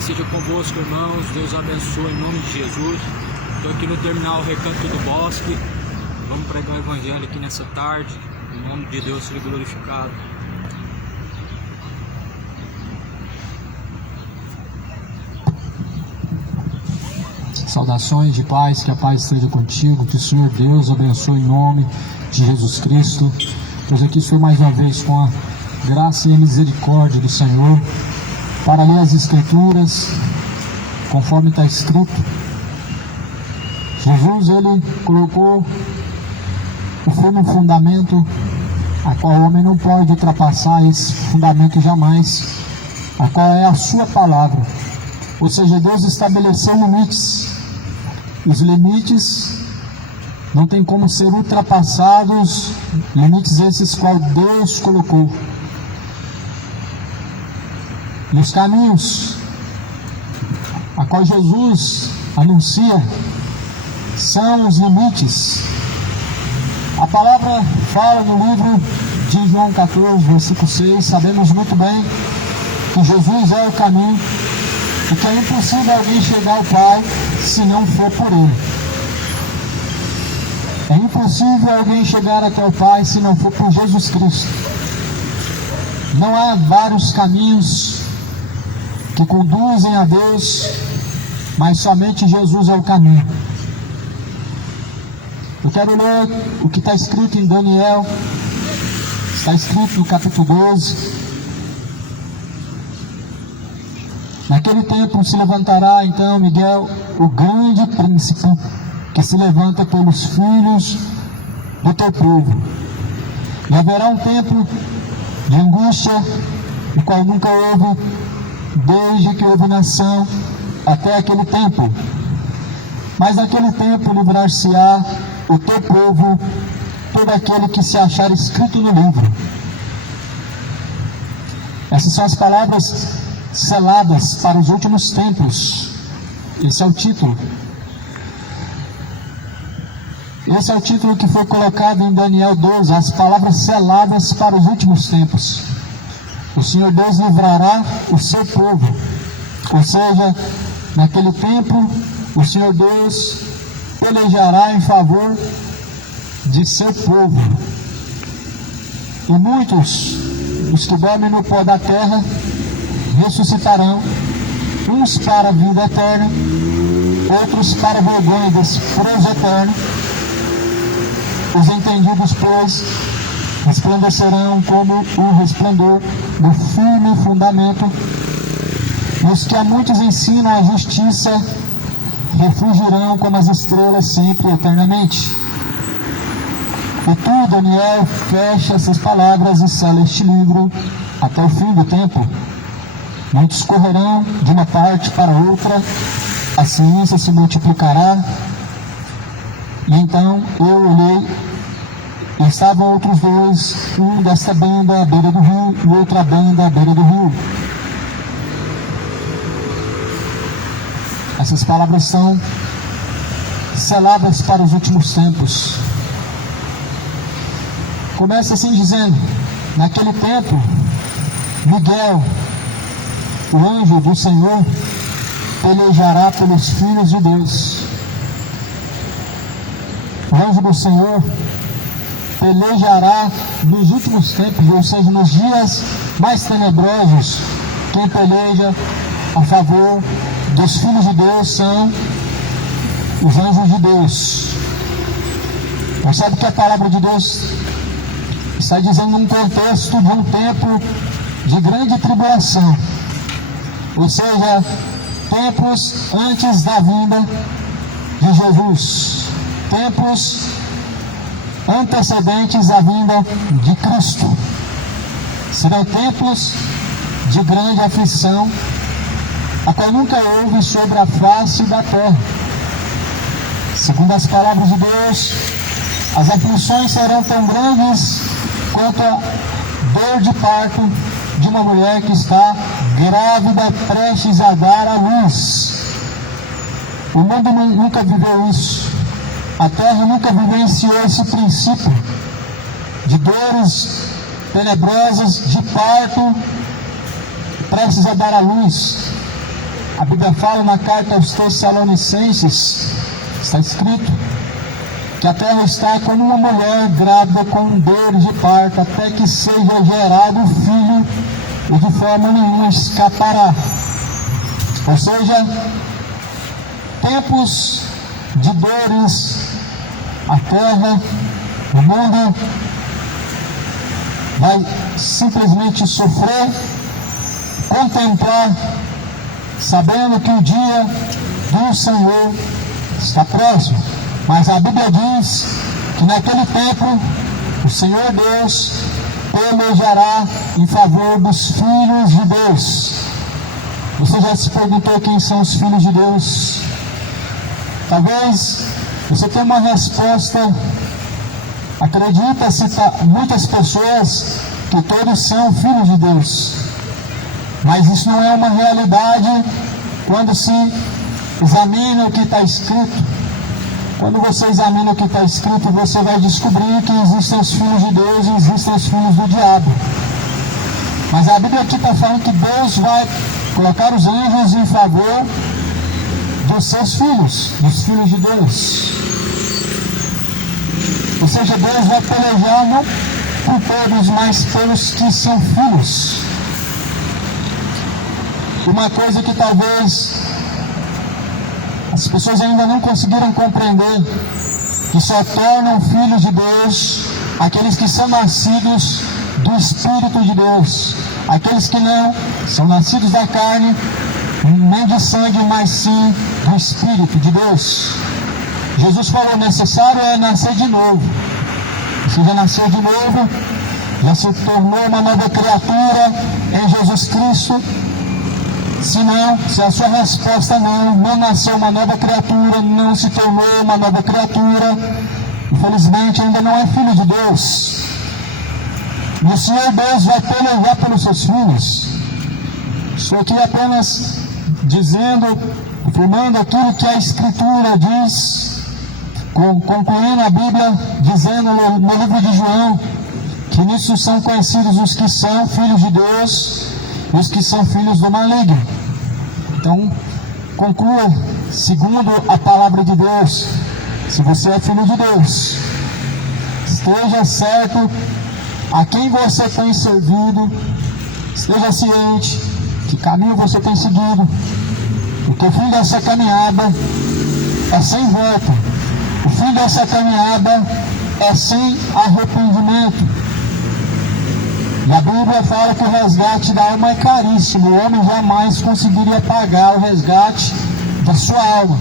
Pai seja convosco, irmãos. Deus abençoe em nome de Jesus. Estou aqui no terminal Recanto do Bosque. Vamos pregar o evangelho aqui nessa tarde. Em nome de Deus seja glorificado. Saudações de paz, que a paz esteja contigo, que o Senhor Deus abençoe em nome de Jesus Cristo. Pois aqui estou mais uma vez com a graça e a misericórdia do Senhor para ler as Escrituras conforme está escrito. Jesus, ele colocou o firme fundamento, a qual o homem não pode ultrapassar esse fundamento jamais, a qual é a sua palavra. Ou seja, Deus estabeleceu limites. Os limites não tem como ser ultrapassados, limites esses qual Deus colocou. E os caminhos a qual Jesus anuncia são os limites. A palavra fala no livro de João 14, versículo 6, sabemos muito bem que Jesus é o caminho e que é impossível alguém chegar ao Pai se não for por Ele. É impossível alguém chegar até o Pai se não for por Jesus Cristo. Não há vários caminhos que conduzem a Deus, mas somente Jesus é o caminho. Eu quero ler o que está escrito em Daniel, está escrito no capítulo 12. Naquele tempo se levantará então Miguel, o grande príncipe, que se levanta pelos filhos do teu povo. E haverá um tempo de angústia, o qual nunca houve, desde que houve nação até aquele tempo. Mas naquele tempo livrar-se-á o teu povo, todo aquele que se achar escrito no livro. Essas são as palavras seladas para os últimos tempos. Esse é o título. Esse é o título que foi colocado em Daniel 12, as palavras seladas para os últimos tempos. O Senhor Deus livrará o seu povo. Ou seja, naquele tempo, o Senhor Deus pelejará em favor de seu povo. E muitos dos que dormem no pó da terra ressuscitarão, uns para a vida eterna, outros para a vergonha e desprezo eterno. Os entendidos, pois, resplandecerão como o resplendor do firme fundamento, e os que a muitos ensinam a justiça refugirão como as estrelas sempre e eternamente. E tu, Daniel, fecha essas palavras e sela este livro até o fim do tempo. Muitos correrão de uma parte para outra, a ciência se multiplicará. E então eu olhei, e estavam outros dois, um desta banda à beira do rio, e outra banda à beira do rio. Essas palavras são seladas para os últimos tempos. Começa assim dizendo: naquele tempo, Miguel, o anjo do Senhor, pelejará pelos filhos de Deus. O anjo do Senhor pelejará nos últimos tempos, ou seja, nos dias mais tenebrosos. Quem peleja a favor dos filhos de Deus são os anjos de Deus. Percebe que a palavra de Deus está dizendo num contexto de um tempo de grande tribulação, ou seja, tempos antes da vinda de Jesus, tempos antecedentes à vinda de Cristo. Serão tempos de grande aflição, a qual nunca houve sobre a face da terra. Segundo as palavras de Deus, as aflições serão tão grandes quanto a dor de parto de uma mulher que está grávida, prestes a dar à luz. O mundo nunca viveu isso. A terra nunca vivenciou esse princípio de dores tenebrosas, de parto, prestes a dar à luz. A Bíblia fala na carta aos Tessalonicenses, está escrito que a terra está como uma mulher grávida com dores de parto, até que seja gerado o filho, e de forma nenhuma escapará. Ou seja, tempos de dores, a terra, o mundo vai simplesmente sofrer, contemplar, sabendo que o dia do Senhor está próximo. Mas a Bíblia diz que naquele tempo o Senhor Deus pelejará em favor dos filhos de Deus. Você já se perguntou quem são os filhos de Deus? Talvez você tenha uma resposta. Acredita-se muitas pessoas que todos são filhos de Deus, mas isso não é uma realidade quando se examina o que está escrito. Quando você examina o que está escrito, você vai descobrir que existem os filhos de Deus e existem os filhos do diabo. Mas a Bíblia aqui está falando que Deus vai colocar os anjos em favor dos seus filhos, dos filhos de Deus. Ou seja, Deus vai pelejar não por todos, mas pelos que são filhos. Uma coisa que talvez as pessoas ainda não conseguiram compreender, que só tornam filhos de Deus aqueles que são nascidos do Espírito de Deus, aqueles que não são nascidos da carne, nem de sangue, mas sim do Espírito de Deus. Jesus falou, necessário é nascer de novo. Você já nasceu de novo, já se tornou uma nova criatura em Jesus Cristo. Se não, se a sua resposta não nasceu uma nova criatura, não se tornou uma nova criatura, infelizmente ainda não é filho de Deus. E o Senhor Deus vai pelejar pelos seus filhos. Estou aqui apenas dizendo, afirmando aquilo que a Escritura diz, concluindo a Bíblia, dizendo no livro de João, que nisso são conhecidos os que são filhos de Deus, os que são filhos do maligno. Então, conclua, segundo a palavra de Deus, se você é filho de Deus, esteja certo a quem você tem servido, esteja ciente que caminho você tem seguido, porque o fim dessa caminhada é sem volta, o fim dessa caminhada é sem arrependimento. E a Bíblia fala que o resgate da alma é caríssimo. O homem jamais conseguiria pagar o resgate da sua alma.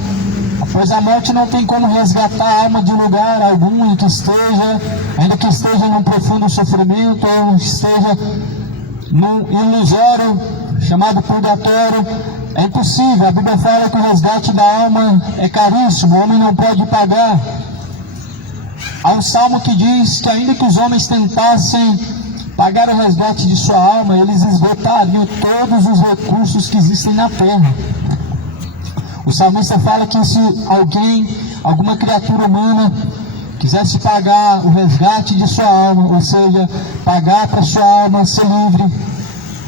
Pois a morte não tem como resgatar a alma de lugar algum em que esteja, ainda que esteja num profundo sofrimento, ou esteja num ilusório chamado purgatório. É impossível. A Bíblia fala que o resgate da alma é caríssimo. O homem não pode pagar. Há um salmo que diz que ainda que os homens tentassem pagar o resgate de sua alma, eles esgotariam todos os recursos que existem na terra. O salmista fala que se alguma criatura humana, quisesse pagar o resgate de sua alma, ou seja, pagar para sua alma ser livre,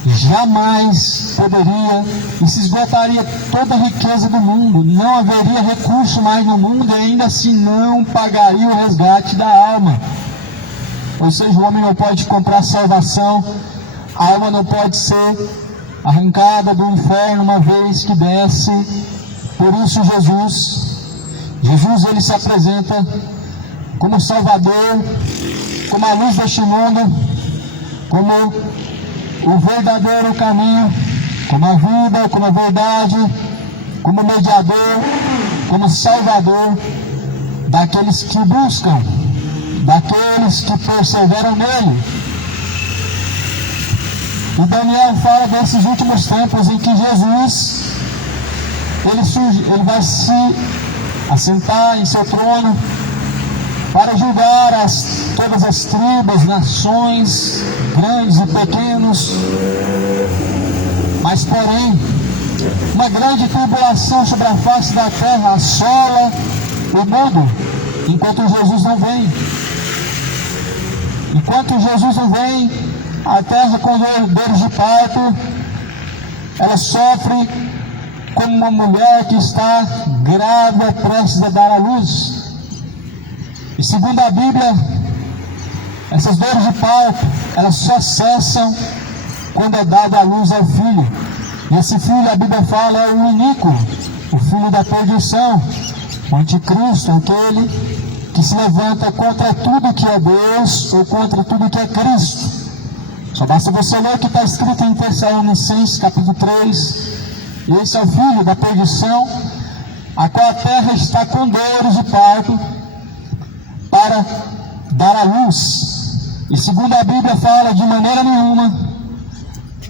jamais poderia, e se esgotaria toda a riqueza do mundo, não haveria recurso mais no mundo, e ainda assim não pagaria o resgate da alma. Ou seja, o homem não pode comprar salvação, a alma não pode ser arrancada do inferno uma vez que desce. Por isso Jesus ele se apresenta como Salvador, como a luz deste mundo, como o verdadeiro caminho, como a vida, como a verdade, como mediador, como Salvador daqueles que buscam, daqueles que perseveram nele. E Daniel fala desses últimos tempos em que Jesus ele vai se assentar em seu trono para julgar todas as tribos, nações, grandes e pequenos. Mas porém, uma grande tribulação sobre a face da terra assola o mundo, enquanto Jesus não vem. Enquanto Jesus não vem, a terra com dores de parto, ela sofre como uma mulher que está grávida, prestes a dar à luz. E segundo a Bíblia, essas dores de parto, elas só cessam quando é dada à luz ao filho. E esse filho, a Bíblia fala, é o iníquo, o filho da perdição, o anticristo, aquele que se levanta contra tudo que é Deus ou contra tudo que é Cristo. Só basta você ler o que está escrito em Tessalonicenses, capítulo 3. E esse é o filho da perdição, a qual a terra está com dores de parto para dar à luz. E segundo a Bíblia fala, de maneira nenhuma,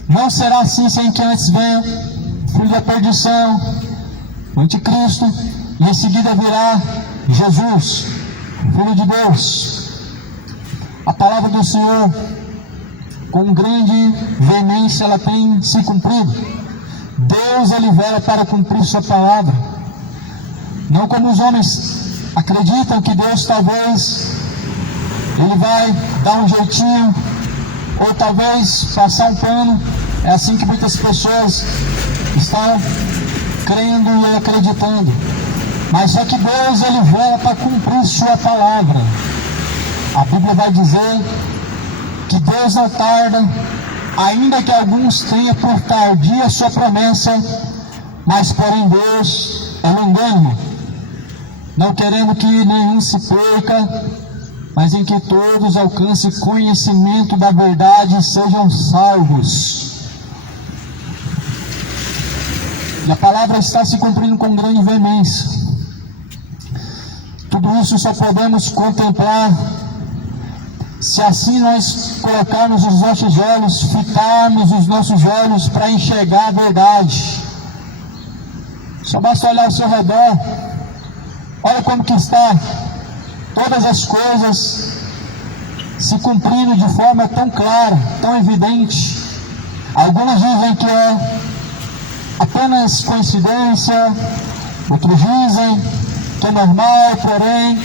não será assim sem que antes venha o filho da perdição, o anticristo, e em seguida virá Jesus, Filho de Deus. A palavra do Senhor, com grande veemência, ela tem se cumprido. Deus, ele vela para cumprir sua palavra. Não como os homens acreditam que Deus talvez ele vai dar um jeitinho, ou talvez passar um pano. É assim que muitas pessoas estão crendo e acreditando. Mas só que Deus, ele vela para cumprir sua palavra. A Bíblia vai dizer que Deus não tarda, ainda que alguns tenham por tardia sua promessa, mas porém Deus é longânimo, não querendo que nenhum se perca, mas em que todos alcancem conhecimento da verdade e sejam salvos. E a palavra está se cumprindo com grande veemência. Tudo isso só podemos contemplar se assim nós colocarmos os nossos olhos, fitarmos os nossos olhos para enxergar a verdade. Só basta olhar ao seu redor. Olha como que está todas as coisas se cumprindo de forma tão clara, tão evidente. Alguns dizem que é apenas coincidência, outros dizem que é normal, porém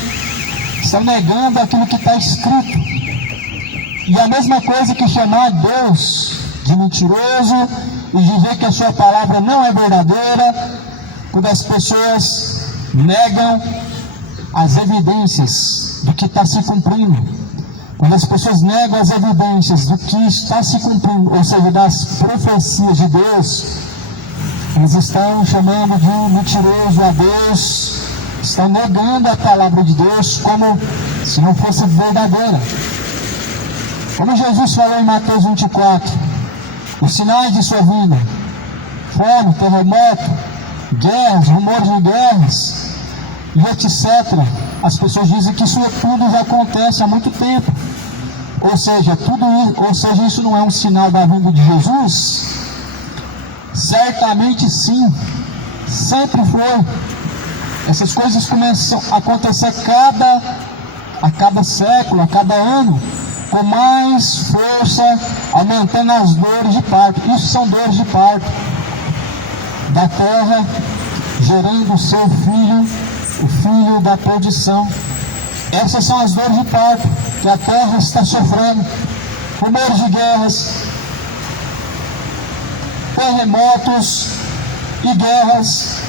estão negando aquilo que está escrito. E a mesma coisa que chamar Deus de mentiroso e dizer que a sua palavra não é verdadeira, quando as pessoas negam as evidências do que está se cumprindo. Quando as pessoas negam as evidências do que está se cumprindo, ou seja, das profecias de Deus, eles estão chamando de mentiroso a Deus, estão negando a palavra de Deus como se não fosse verdadeira. Como Jesus falou em Mateus 24, os sinais de sua vinda, fome, terremoto, guerras, rumores de guerras, e etc. As pessoas dizem que isso tudo já acontece há muito tempo. Ou seja, isso não é um sinal da vinda de Jesus? Certamente sim, sempre foi. Essas coisas começam a acontecer a cada século, a cada ano, com mais força, aumentando as dores de parto. Isso são dores de parto da terra, gerando o seu filho, o filho da perdição. Essas são as dores de parto que a terra está sofrendo. Rumores de guerras, terremotos e guerras,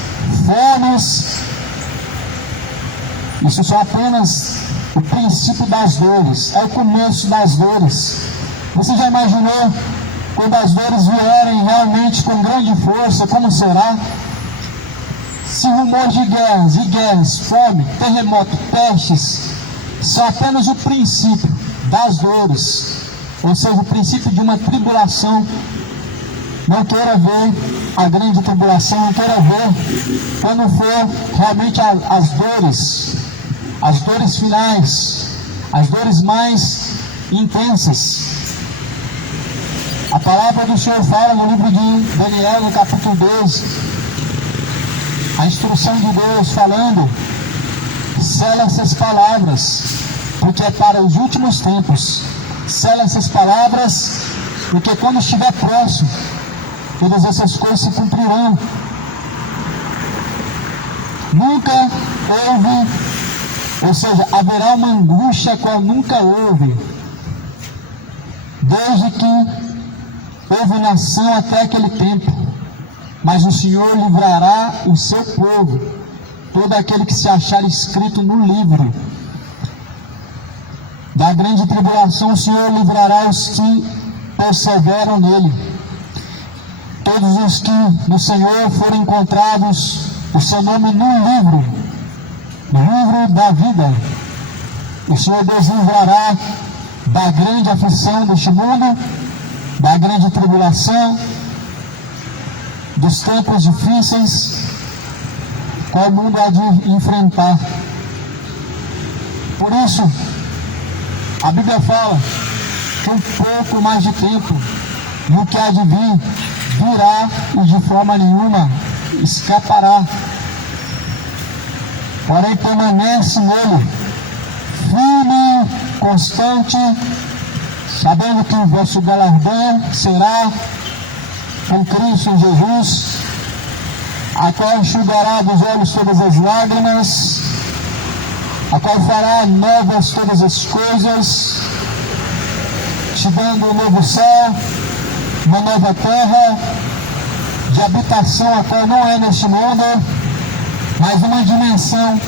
fomes. Isso são apenas o princípio das dores, é o começo das dores. Você já imaginou quando as dores vierem realmente com grande força, como será? Se rumores de guerras, fome, terremoto, pestes, são apenas o princípio das dores, ou seja, o princípio de uma tribulação. Não queira ver a grande tribulação, não queira ver quando for realmente as dores finais, as dores mais intensas. A palavra do Senhor fala no livro de Daniel, no capítulo 12, a instrução de Deus falando: sela essas palavras, porque é para os últimos tempos. Sela essas palavras, porque quando estiver próximo, todas essas coisas se cumprirão. Nunca houve, ou seja, haverá uma angústia qual nunca houve, desde que houve nação até aquele tempo. mas o Senhor livrará o seu povo, todo aquele que se achar escrito no livro. Da grande tribulação o Senhor livrará os que perseveram nele. Todos os que no Senhor forem encontrados o seu nome no livro da vida, o Senhor Deus livrará da grande aflição deste mundo, da grande tribulação, dos tempos difíceis, qual o mundo há de enfrentar. Por isso, a Bíblia fala que um pouco mais de tempo, e o que há de vir, virá e de forma nenhuma escapará. Porém, permanece nele, firme, constante, sabendo que o vosso galardão será com Cristo em Jesus, a qual enxugará dos olhos todas as lágrimas, a qual fará novas todas as coisas, te dando um novo céu, uma nova terra, de habitação a qual não é neste mundo, mas uma dimensão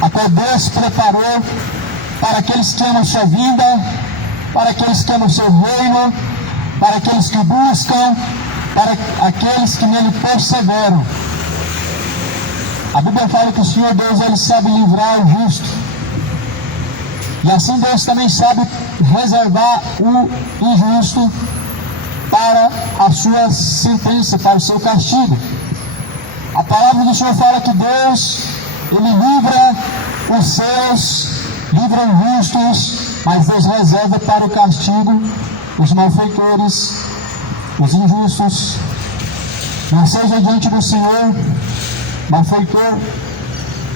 a qual Deus preparou para aqueles que amam sua vinda, para aqueles que amam seu reino, para aqueles que buscam, para aqueles que nele perseveram. A Bíblia fala que o Senhor Deus, Ele sabe livrar o justo. E assim Deus também sabe reservar o injusto para a sua sentença, para o seu castigo. A palavra do Senhor fala que Deus, Ele livra os seus, livra os justos, mas Deus reserva para o castigo os malfeitores, os injustos. Não seja diante do Senhor malfeitor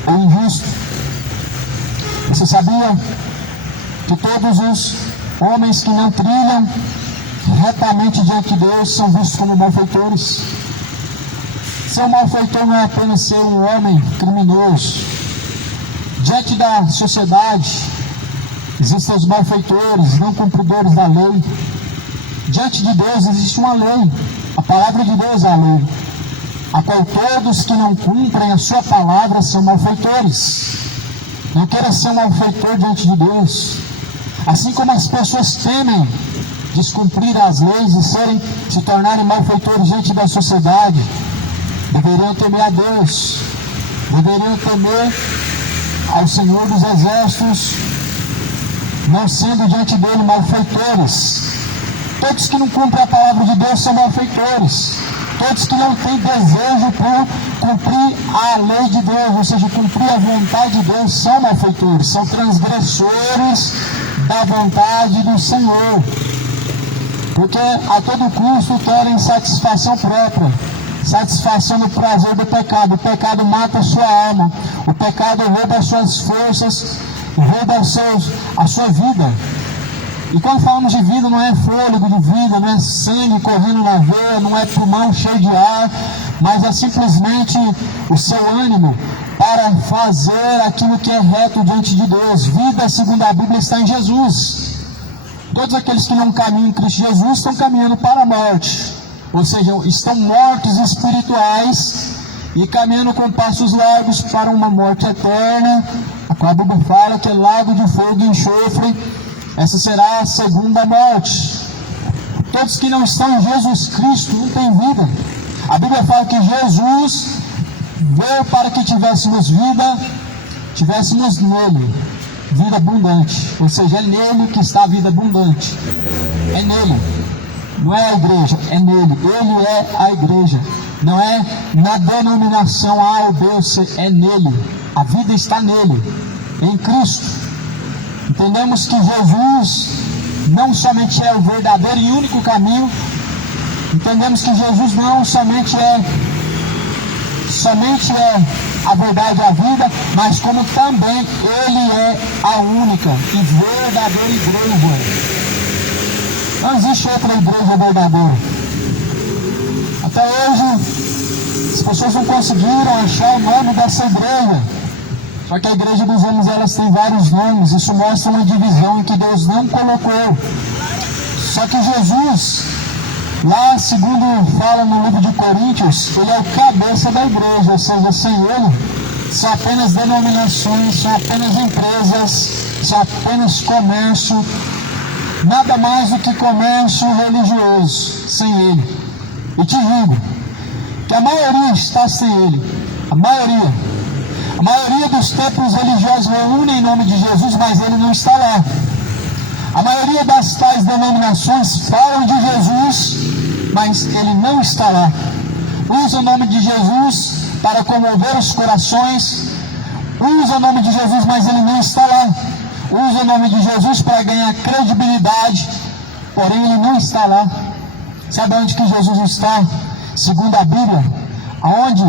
ou injusto. Você sabia que todos os homens que não trilham retamente diante de Deus são vistos como malfeitores? Ser um malfeitor não é apenas ser um homem criminoso. Diante da sociedade existem os malfeitores, não cumpridores da lei. Diante de Deus existe uma lei, a palavra de Deus é a lei, a qual todos que não cumprem a sua palavra são malfeitores. Não queira ser um malfeitor diante de Deus. Assim como as pessoas temem descumprir as leis e se tornarem malfeitores diante da sociedade, deveriam temer a Deus, deveriam temer ao Senhor dos Exércitos, não sendo diante dele malfeitores. Todos que não cumprem a palavra de Deus são malfeitores. Todos que não têm desejo por cumprir a lei de Deus, ou seja, cumprir a vontade de Deus, são malfeitores, são transgressores da vontade do Senhor. Porque a todo custo querem satisfação própria, satisfação no prazer do pecado. O pecado mata a sua alma, o pecado rouba as suas forças, rouba a sua vida. E quando falamos de vida, não é fôlego de vida, não é sangue correndo na veia, não é pulmão cheio de ar, mas é simplesmente o seu ânimo para fazer aquilo que é reto diante de Deus. Vida, segundo a Bíblia, está em Jesus. Todos aqueles que não caminham em Cristo Jesus estão caminhando para a morte, ou seja, estão mortos espirituais e caminhando com passos largos para uma morte eterna, a qual a Bíblia fala que é lago de fogo e enxofre. Essa será a segunda morte. Todos que não estão em Jesus Cristo não têm vida. A Bíblia fala que Jesus veio para que tivéssemos vida, tivéssemos nele vida abundante. Ou seja, é nele que está a vida abundante. É nele. Não é a igreja, é nele. Ele é a igreja. Não é na denominação A ou B ou C, é nele. A vida está nele, em Cristo. Entendemos que Jesus não somente é o verdadeiro e único caminho. Entendemos que Jesus não somente é a verdade e a vida, mas como também Ele é a única e verdadeira igreja. Não existe outra igreja verdadeira. Até hoje, as pessoas não conseguiram achar o nome dessa igreja. Só que a igreja dos homens, elas têm vários nomes. Isso mostra uma divisão em que Deus não colocou. Só que Jesus, Lá, segundo fala no livro de Coríntios, ele é o cabeça da igreja, ou seja, sem ele, são apenas denominações, são apenas empresas, são apenas comércio, nada mais do que comércio religioso, sem ele. E te digo que a maioria está sem ele, a maioria dos templos religiosos reúnem em nome de Jesus, mas ele não está lá. A maioria das tais denominações falam de Jesus, mas ele não está lá. Usa o nome de Jesus para comover os corações, usa o nome de Jesus, mas ele não está lá. Usa o nome de Jesus para ganhar credibilidade, porém ele não está lá. Sabe onde que Jesus está? Segundo a Bíblia, aonde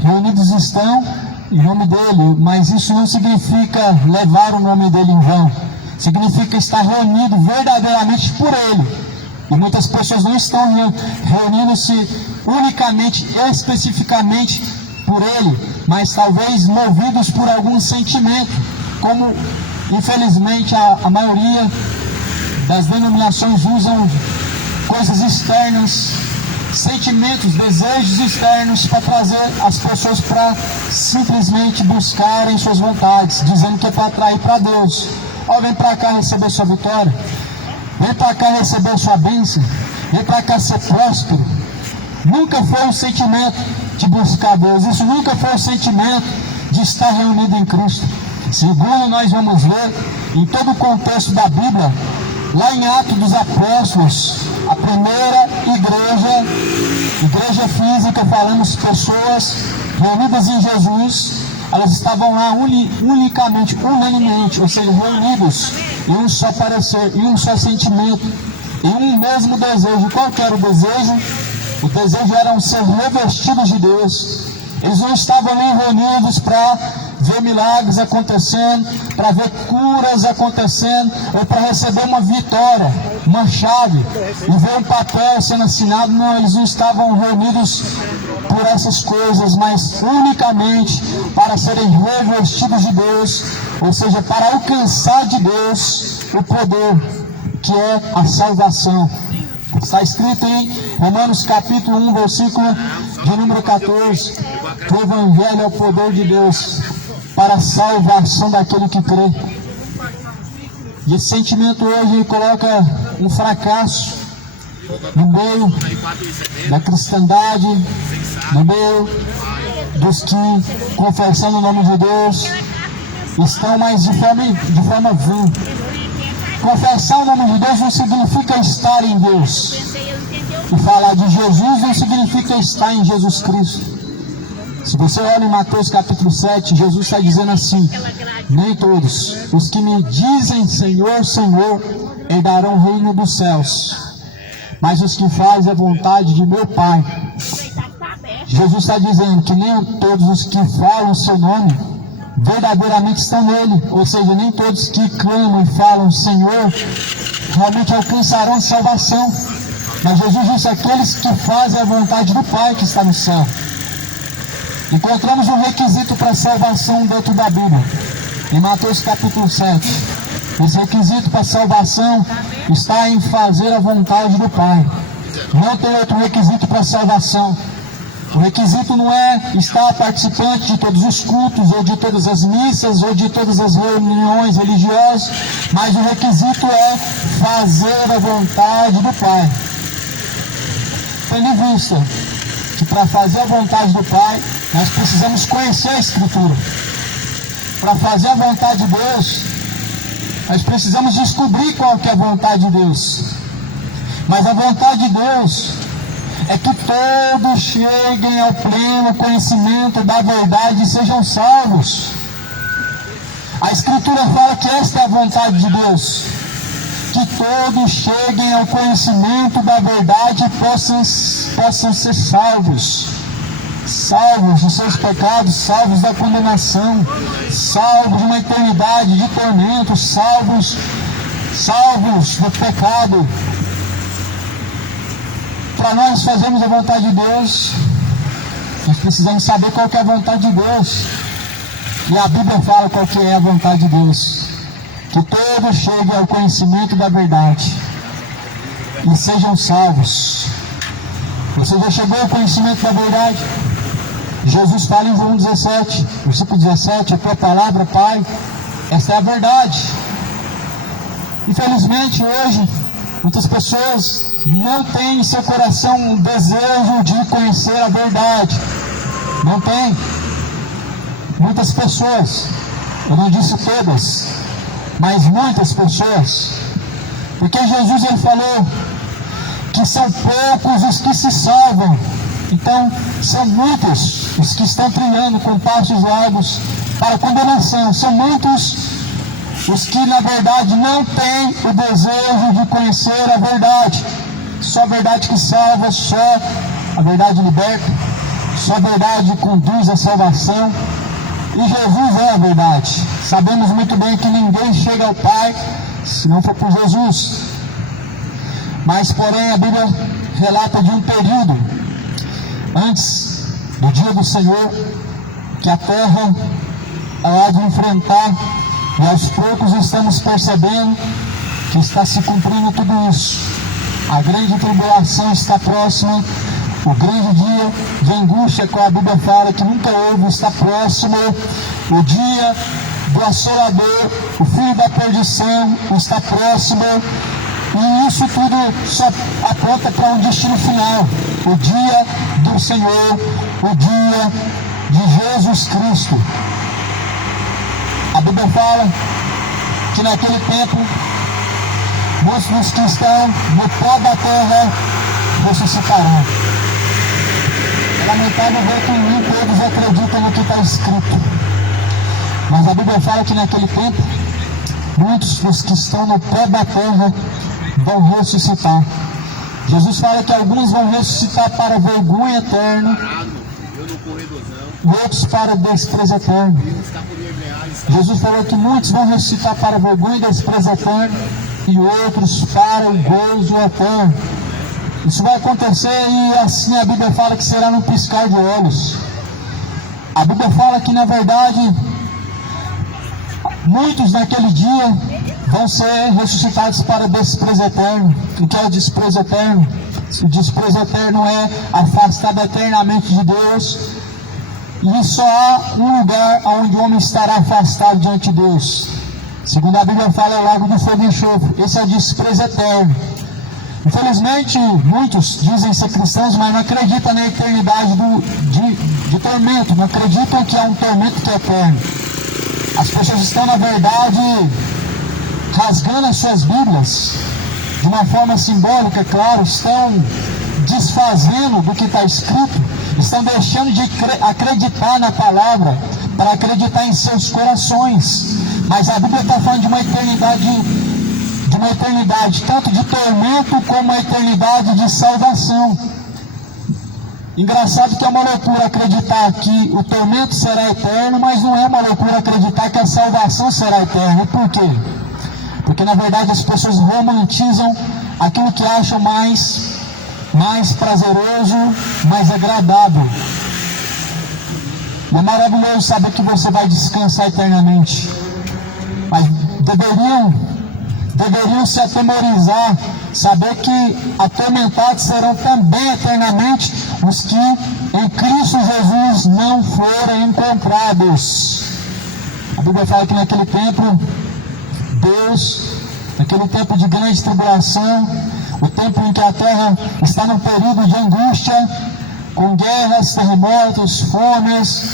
reunidos estão em nome dele, mas isso não significa levar o nome dele em vão. Significa estar reunido verdadeiramente por ele. E muitas pessoas não estão reunindo-se unicamente, especificamente por ele, mas talvez movidos por algum sentimento, como infelizmente a maioria das denominações usam coisas externas, sentimentos, desejos externos para trazer as pessoas para simplesmente buscarem suas vontades, dizendo que é para atrair para Deus. Ó, vem para cá receber sua vitória, vem para cá receber sua bênção, vem para cá ser próspero. Nunca foi o sentimento de buscar Deus, isso nunca foi o sentimento de estar reunido em Cristo. Segundo nós vamos ver em todo o contexto da Bíblia, lá em Atos dos Apóstolos, a primeira igreja física, falamos pessoas reunidas em Jesus, elas estavam lá unicamente, unanimemente, ou seja, reunidos em um só parecer, em um só sentimento, em um mesmo desejo. Qual que era o desejo? O desejo era ser revestidos de Deus. Eles não estavam ali reunidos para ver milagres acontecendo, para ver curas acontecendo, ou para receber uma vitória, uma chave, e ver um papel sendo assinado. Não, eles não estavam reunidos por essas coisas, mas unicamente para serem revestidos de Deus, ou seja, para alcançar de Deus o poder que é a salvação. Está escrito em Romanos capítulo 1, versículo de número 14, que o Evangelho é o poder de Deus para a salvação daquele que crê. E esse sentimento hoje coloca um fracasso no meio da cristandade, no meio dos que, confessando o nome de Deus, estão mais de forma vã. Confessar o nome de Deus não significa estar em Deus. E falar de Jesus não significa estar em Jesus Cristo. Se você olha em Mateus capítulo 7, Jesus está dizendo assim: nem todos os que me dizem Senhor, Senhor, herdarão o reino dos céus, mas os que fazem a vontade de meu Pai. Jesus está dizendo que nem todos os que falam o seu nome verdadeiramente estão nele, ou seja, nem todos que clamam e falam Senhor realmente alcançarão a salvação. Mas Jesus disse: aqueles que fazem a vontade do Pai que está no céu. Encontramos um requisito para a salvação dentro da Bíblia, em Mateus capítulo 7. Esse requisito para a salvação está em fazer a vontade do Pai. Não tem outro requisito para a salvação. O requisito não é estar participante de todos os cultos, ou de todas as missas, ou de todas as reuniões religiosas, mas o requisito é fazer a vontade do Pai. Tendo em vista que para fazer a vontade do Pai, nós precisamos conhecer a Escritura. Para fazer a vontade de Deus, nós precisamos descobrir qual que é a vontade de Deus. Mas a vontade de Deus é que todos cheguem ao pleno conhecimento da verdade e sejam salvos. A Escritura fala que esta é a vontade de Deus, que todos cheguem ao conhecimento da verdade e possam ser salvos. Salvos dos seus pecados, salvos da condenação, salvos de uma eternidade de tormento, salvos do pecado. Para nós fazermos a vontade de Deus, nós precisamos saber qual que é a vontade de Deus. E a Bíblia fala qual que é a vontade de Deus: que todos cheguem ao conhecimento da verdade e sejam salvos. Você já chegou ao conhecimento da verdade? Jesus fala em João 17, versículo 17, a tua palavra, Pai, esta é a verdade. Infelizmente hoje, muitas pessoas não têm em seu coração um desejo de conhecer a verdade. Não tem. Muitas pessoas, eu não disse todas, mas muitas pessoas, porque Jesus ele falou que são poucos os que se salvam, então são muitos os que estão trilhando com passos largos para a condenação, são muitos os que na verdade não têm o desejo de conhecer a verdade. Só a verdade que salva, só a verdade liberta, só a verdade conduz à salvação. E Jesus é a verdade. Sabemos muito bem que ninguém chega ao Pai se não for por Jesus. Mas porém a Bíblia relata de um período antes do dia do Senhor que a terra há de enfrentar, e aos poucos estamos percebendo que está se cumprindo tudo isso. A grande tribulação está próxima. O grande dia de angústia, que a Bíblia fala que nunca houve, está próximo. O dia do assolador, o filho da perdição, está próximo. E isso tudo só aponta para um destino final. O dia do Senhor, o dia de Jesus Cristo. A Bíblia fala que naquele tempo, muitos dos que estão no pó da terra ressuscitarão. É lamentável ver que nem todos acreditam no que está escrito. Mas a Bíblia fala que naquele tempo, muitos dos que estão no pé da terra vão ressuscitar. Jesus fala que alguns vão ressuscitar para vergonha eterna e outros para desprezo eterno. Jesus falou que muitos vão ressuscitar para vergonha e desprezo eterno e outros para o gozo eterno. Isso vai acontecer e assim a Bíblia fala que será no piscar de olhos. A Bíblia fala que na verdade muitos naquele dia vão ser ressuscitados para o desprezo eterno. O que é o desprezo eterno? O desprezo eterno é afastado eternamente de Deus. E só há um lugar onde o homem estará afastado diante de Deus. Segundo a Bíblia fala, é o lago do fogo e enxofre. Esse é o desprezo eterno. Infelizmente, muitos dizem ser cristãos, mas não acreditam na eternidade de tormento, não acreditam que há um tormento que é eterno. As pessoas estão, na verdade, rasgando as suas Bíblias, de uma forma simbólica, claro, estão desfazendo do que está escrito, estão deixando de acreditar na palavra, para acreditar em seus corações. Mas a Bíblia está falando de uma eternidade tanto de tormento como uma eternidade de salvação. Engraçado que é uma loucura acreditar que o tormento será eterno, mas não é uma loucura acreditar que a salvação será eterna. E por quê? Porque na verdade as pessoas romantizam aquilo que acham mais prazeroso, mais agradável. E é maravilhoso saber que você vai descansar eternamente. Mas deveriam se atemorizar, saber que atormentados serão também eternamente os que em Cristo Jesus não forem encontrados. A Bíblia fala que naquele tempo, Deus, naquele tempo de grande tribulação, o tempo em que a terra está num período de angústia, com guerras, terremotos, fomes,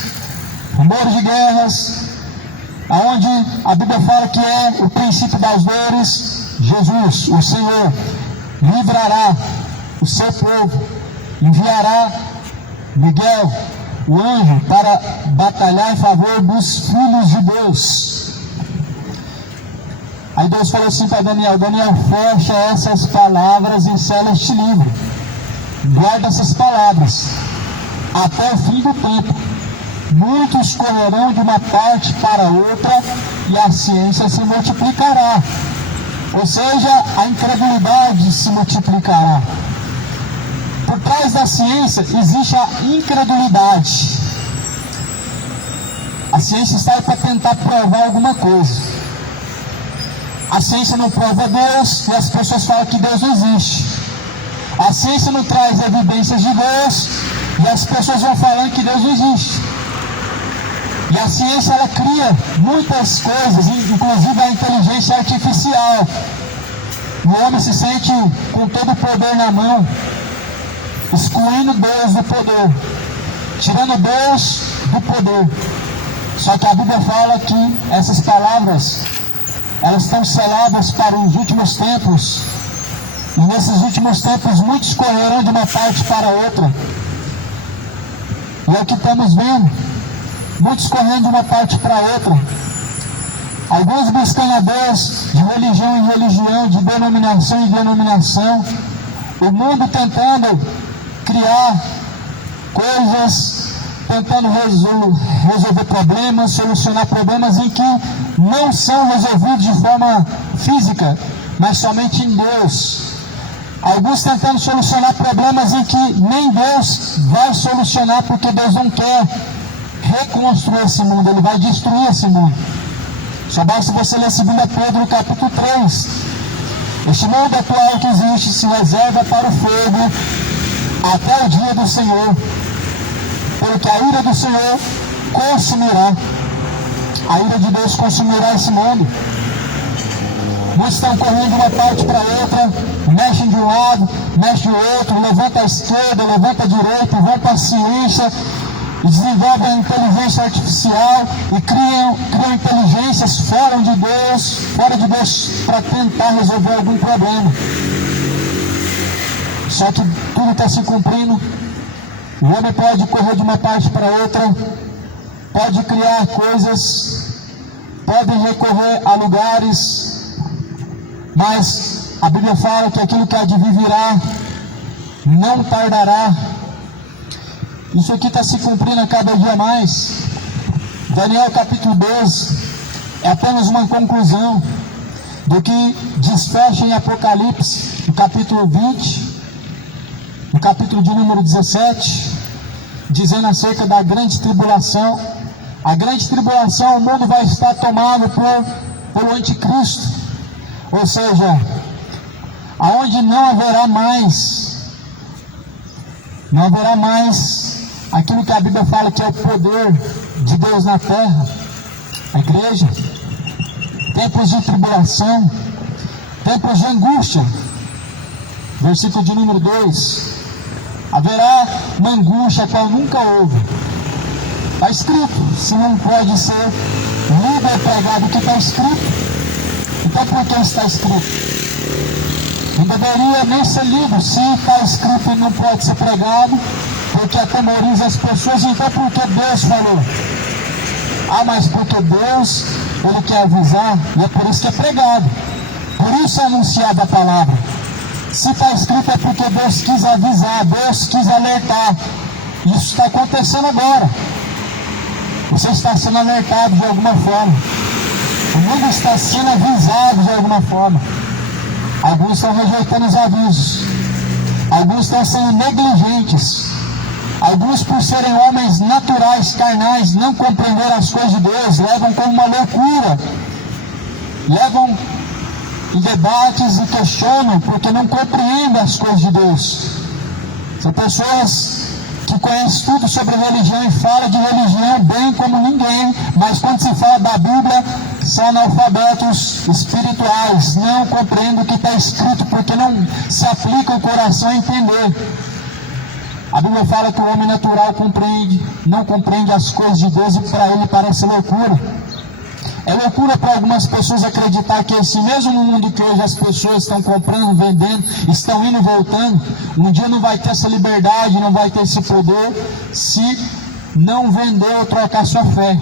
rumores de guerras, aonde a Bíblia fala que é o princípio das dores, Jesus, o Senhor, livrará o seu povo, enviará Miguel, o anjo, para batalhar em favor dos filhos de Deus. Aí Deus falou assim para Daniel: Daniel, fecha essas palavras e sela este livro, guarda essas palavras até o fim do tempo. Muitos correrão de uma parte para outra e a ciência se multiplicará. Ou seja, a incredulidade se multiplicará. Por trás da ciência existe a incredulidade. A ciência está aí para tentar provar alguma coisa. A ciência não prova Deus e as pessoas falam que Deus não existe. A ciência não traz evidências de Deus e as pessoas vão falando que Deus não existe. E a ciência, ela cria muitas coisas, inclusive a inteligência artificial. O homem se sente com todo o poder na mão, excluindo Deus do poder, tirando Deus do poder. Só que a Bíblia fala que essas palavras, elas estão seladas para os últimos tempos. E nesses últimos tempos muitos correrão de uma parte para outra. E é o que estamos vendo. Muitos correndo de uma parte para outra. Alguns buscando a Deus de religião em religião, de denominação em denominação. O mundo tentando criar coisas, tentando resolver problemas, solucionar problemas em que não são resolvidos de forma física, mas somente em Deus. Alguns tentando solucionar problemas em que nem Deus vai solucionar, porque Deus não quer reconstruir esse mundo, Ele vai destruir esse mundo. Só basta você ler 2 Pedro no capítulo 3. Este mundo atual que existe se reserva para o fogo até o dia do Senhor, porque a ira do Senhor consumirá. A ira de Deus consumirá esse mundo. Muitos estão correndo de uma parte para outra, mexem de um lado, mexem do outro, levanta a esquerda, levanta a direita, vão para a ciência, e desenvolvem a inteligência artificial e criam inteligências fora de Deus para tentar resolver algum problema. Só que tudo está se cumprindo. O homem pode correr de uma parte para outra, pode criar coisas, pode recorrer a lugares, mas a Bíblia fala que aquilo que há de vir virá, não tardará. Isso aqui está se cumprindo a cada dia mais. Daniel capítulo 12 é apenas uma conclusão do que desfecha em Apocalipse, no capítulo 20, no capítulo de número 17, dizendo acerca da grande tribulação. A grande tribulação, o mundo vai estar tomado pelo anticristo, ou seja, aonde não haverá mais aquilo que a Bíblia fala que é o poder de Deus na terra, a igreja. Tempos de tribulação, tempos de angústia. Versículo de número 2: haverá uma angústia qual nunca houve. Está escrito, se não pode ser lido ou pregado o que está escrito, então por que está escrito? Não deveria nem ser lido. Se está escrito e não pode ser pregado, porque atemoriza as pessoas, então por que Deus falou? Mas porque Deus, Ele quer avisar, e é por isso que é pregado, por isso é anunciada a palavra. Se está escrito é porque Deus quis avisar, Deus quis alertar. Isso está acontecendo agora. Você está sendo alertado de alguma forma. O mundo está sendo avisado de alguma forma. Alguns estão rejeitando os avisos. Alguns estão sendo negligentes. Alguns, por serem homens naturais, carnais, não compreenderam as coisas de Deus, levam como uma loucura. Levam em debates e questionam porque não compreendem as coisas de Deus. São pessoas que conhecem tudo sobre religião e falam de religião bem como ninguém, mas quando se fala da Bíblia, são analfabetos espirituais, não compreendem o que está escrito porque não se aplica o coração a entender. A Bíblia fala que o homem natural não compreende as coisas de Deus, e para ele parece loucura. É loucura para algumas pessoas acreditar que esse mesmo mundo que hoje as pessoas estão comprando, vendendo, estão indo e voltando, um dia não vai ter essa liberdade, não vai ter esse poder, se não vender ou trocar sua fé.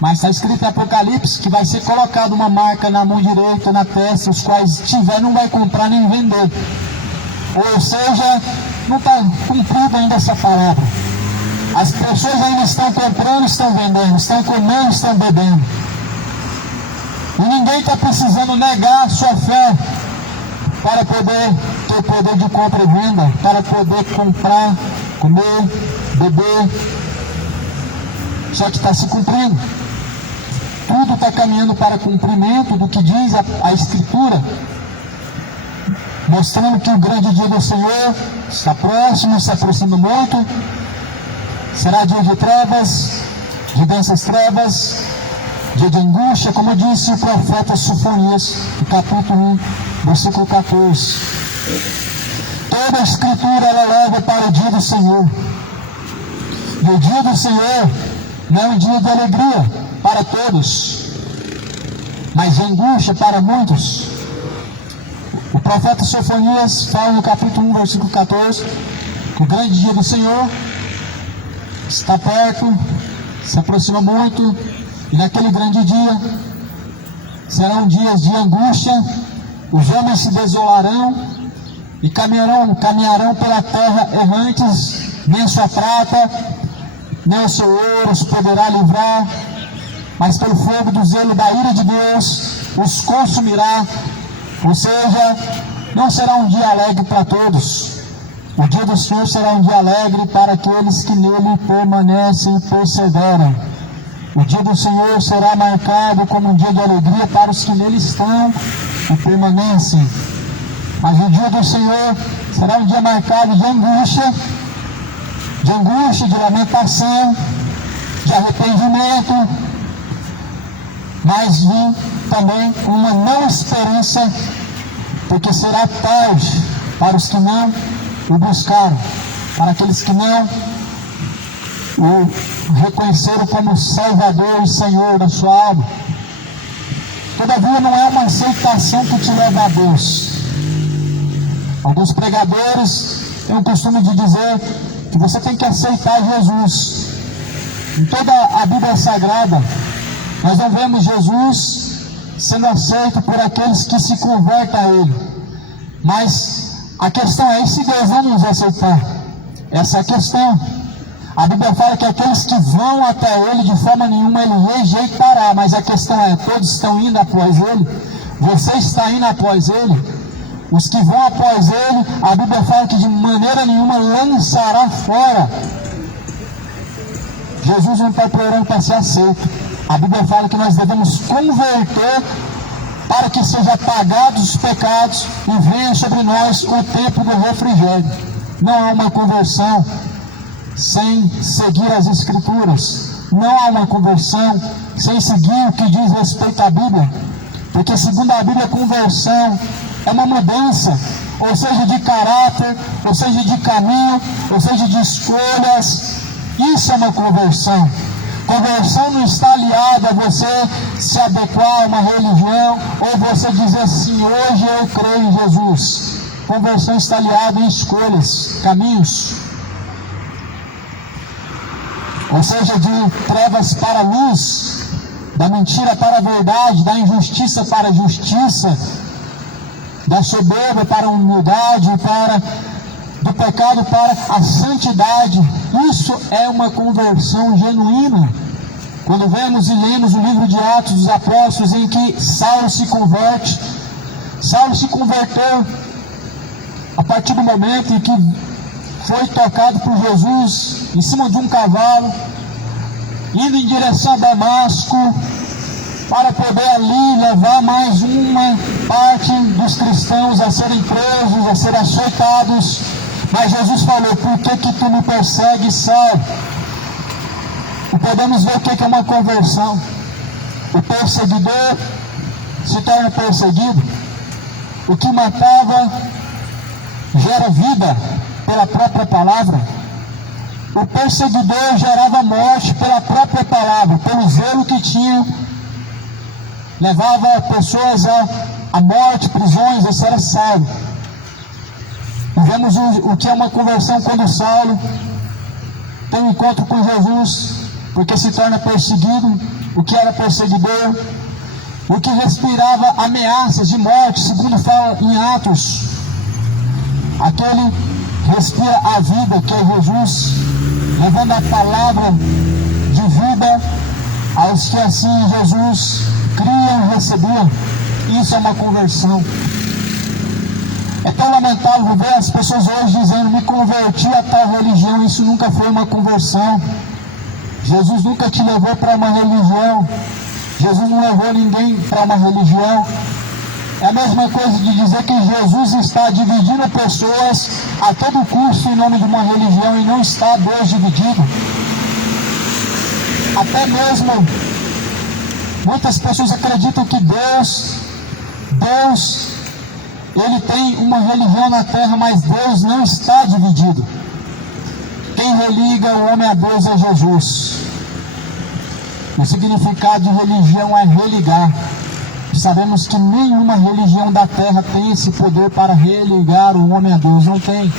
Mas está escrito em Apocalipse que vai ser colocada uma marca na mão direita, na testa, os quais tiver não vai comprar nem vender. Ou seja, não está cumprida ainda essa palavra. As pessoas ainda estão comprando, estão vendendo, estão comendo, estão bebendo. E ninguém está precisando negar a sua fé para poder ter poder de compra e venda, para poder comprar, comer, beber. Só que está se cumprindo. Tudo está caminhando para cumprimento do que diz a Escritura. mostrando que o grande dia do Senhor está próximo, se aproxima muito. Será dia de trevas, de densas trevas, dia de angústia, como disse o profeta Sofonias, no capítulo 1, versículo 14. Toda a escritura ela leva para o dia do Senhor. E o dia do Senhor não é um dia de alegria para todos, mas de angústia para muitos. O profeta Sofonias fala no capítulo 1, versículo 14, que o grande dia do Senhor está perto, se aproxima muito, e naquele grande dia serão dias de angústia, os homens se desolarão e caminharão pela terra errantes, nem a sua prata, nem o seu ouro os poderá livrar, mas pelo fogo do zelo da ira de Deus os consumirá. Ou seja, não será um dia alegre para todos. O dia do Senhor será um dia alegre para aqueles que nele permanecem e perseveram. O dia do Senhor será marcado como um dia de alegria para os que nele estão e permanecem. Mas o dia do Senhor será um dia marcado de angústia, de lamentação, de arrependimento, mas também uma não esperança, porque será tarde para os que não o buscaram, para aqueles que não o reconheceram como Salvador e Senhor da sua alma. Todavia não é uma aceitação que te leva a Deus. Alguns pregadores têm o costume de dizer que você tem que aceitar Jesus. Em toda a Bíblia Sagrada, nós não vemos Jesus sendo aceito por aqueles que se convertem a Ele. Mas a questão é, e se Deus não nos aceitar? Essa é a questão. A Bíblia fala que aqueles que vão até Ele, de forma nenhuma Ele rejeitará. Mas a questão é, todos estão indo após Ele? Você está indo após Ele? Os que vão após Ele, a Bíblia fala que de maneira nenhuma lançará fora. Jesus não está procurando para ser aceito. A Bíblia fala que nós devemos converter para que sejam apagados os pecados e venha sobre nós o tempo do refrigério. Não há uma conversão sem seguir as Escrituras. Não há uma conversão sem seguir o que diz respeito à Bíblia. Porque segundo a Bíblia, conversão é uma mudança, ou seja, de caráter, ou seja, de caminho, ou seja, de escolhas. Isso é uma conversão. Conversão não está aliada a você se adequar a uma religião, ou você dizer assim, hoje eu creio em Jesus. Conversão está aliada em escolhas, caminhos. Ou seja, de trevas para a luz, da mentira para a verdade, da injustiça para a justiça, da soberba para a humildade, do pecado para a santidade. Isso é uma conversão genuína. Quando vemos e lemos o livro de Atos dos Apóstolos, em que Saulo se converte, Saulo se converteu a partir do momento em que foi tocado por Jesus em cima de um cavalo, indo em direção a Damasco, para poder ali levar mais uma parte dos cristãos a serem presos, a serem açoitados. Mas Jesus falou, por que tu me persegues, Saulo? E podemos ver o que é uma conversão. O perseguidor se torna perseguido. O que matava gera vida pela própria palavra. O perseguidor gerava morte pela própria palavra, pelo zelo que tinha. Levava pessoas à morte, prisões, isso era Saulo. Vemos o que é uma conversão quando Saulo tem um encontro com Jesus, porque se torna perseguido, o que era perseguidor, o que respirava ameaças de morte, segundo fala em Atos. Aquele respira a vida, que é Jesus, levando a palavra de vida aos que assim Jesus criam e recebiam. Isso é uma conversão. É tão lamentável ver as pessoas hoje dizendo, me converti a tal religião. Isso nunca foi uma conversão. Jesus nunca te levou para uma religião. Jesus não levou ninguém para uma religião. É a mesma coisa de dizer que Jesus está dividindo pessoas a todo custo em nome de uma religião, e não está Deus dividido. Até mesmo muitas pessoas acreditam que Deus, Ele tem uma religião na terra, mas Deus não está dividido. Quem religa o homem a Deus é Jesus. O significado de religião é religar. Sabemos que nenhuma religião da terra tem esse poder para religar o homem a Deus, não tem.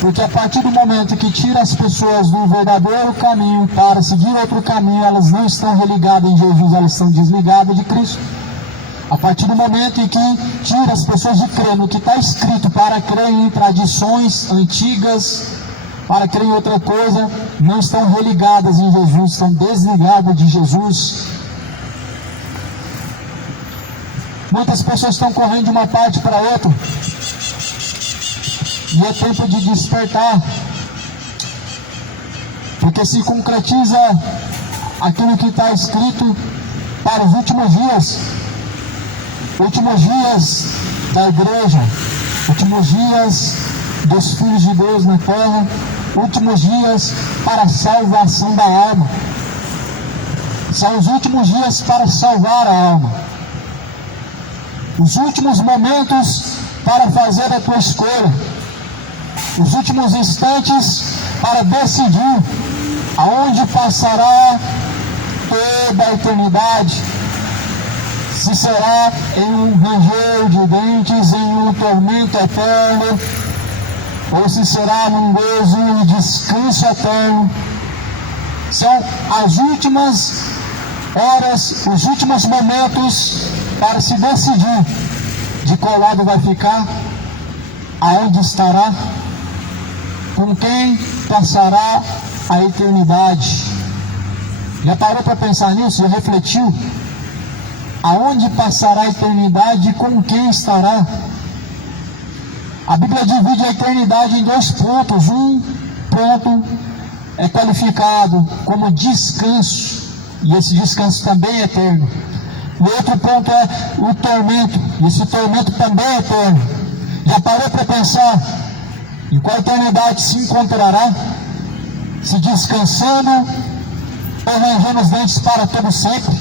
Porque a partir do momento que tira as pessoas do verdadeiro caminho para seguir outro caminho, elas não estão religadas em Jesus, elas estão desligadas de Cristo. A partir do momento em que tira as pessoas de crer no que está escrito para crer em tradições antigas, para crer em outra coisa, não estão religadas em Jesus, estão desligadas de Jesus. Muitas pessoas estão correndo de uma parte para outra, e é tempo de despertar, porque se concretiza aquilo que está escrito para os últimos dias da igreja, últimos dias dos filhos de Deus na terra, últimos dias para a salvação da alma. São os últimos dias para salvar a alma. Os últimos momentos para fazer a tua escolha. Os últimos instantes para decidir aonde passará toda a eternidade. Se será em um ranger de dentes, em um tormento eterno, ou se será num gozo e descanso eterno. São as últimas horas, os últimos momentos para se decidir de qual lado vai ficar, aonde estará, com quem passará a eternidade. Já parou para pensar nisso? Já refletiu? Aonde passará a eternidade e com quem estará? A Bíblia divide a eternidade em dois pontos. Um ponto é qualificado como descanso, e esse descanso também é eterno. O outro ponto é o tormento, e esse tormento também é eterno. Já parou para pensar em qual eternidade se encontrará? Se descansando ou rangendo os dentes para todo sempre?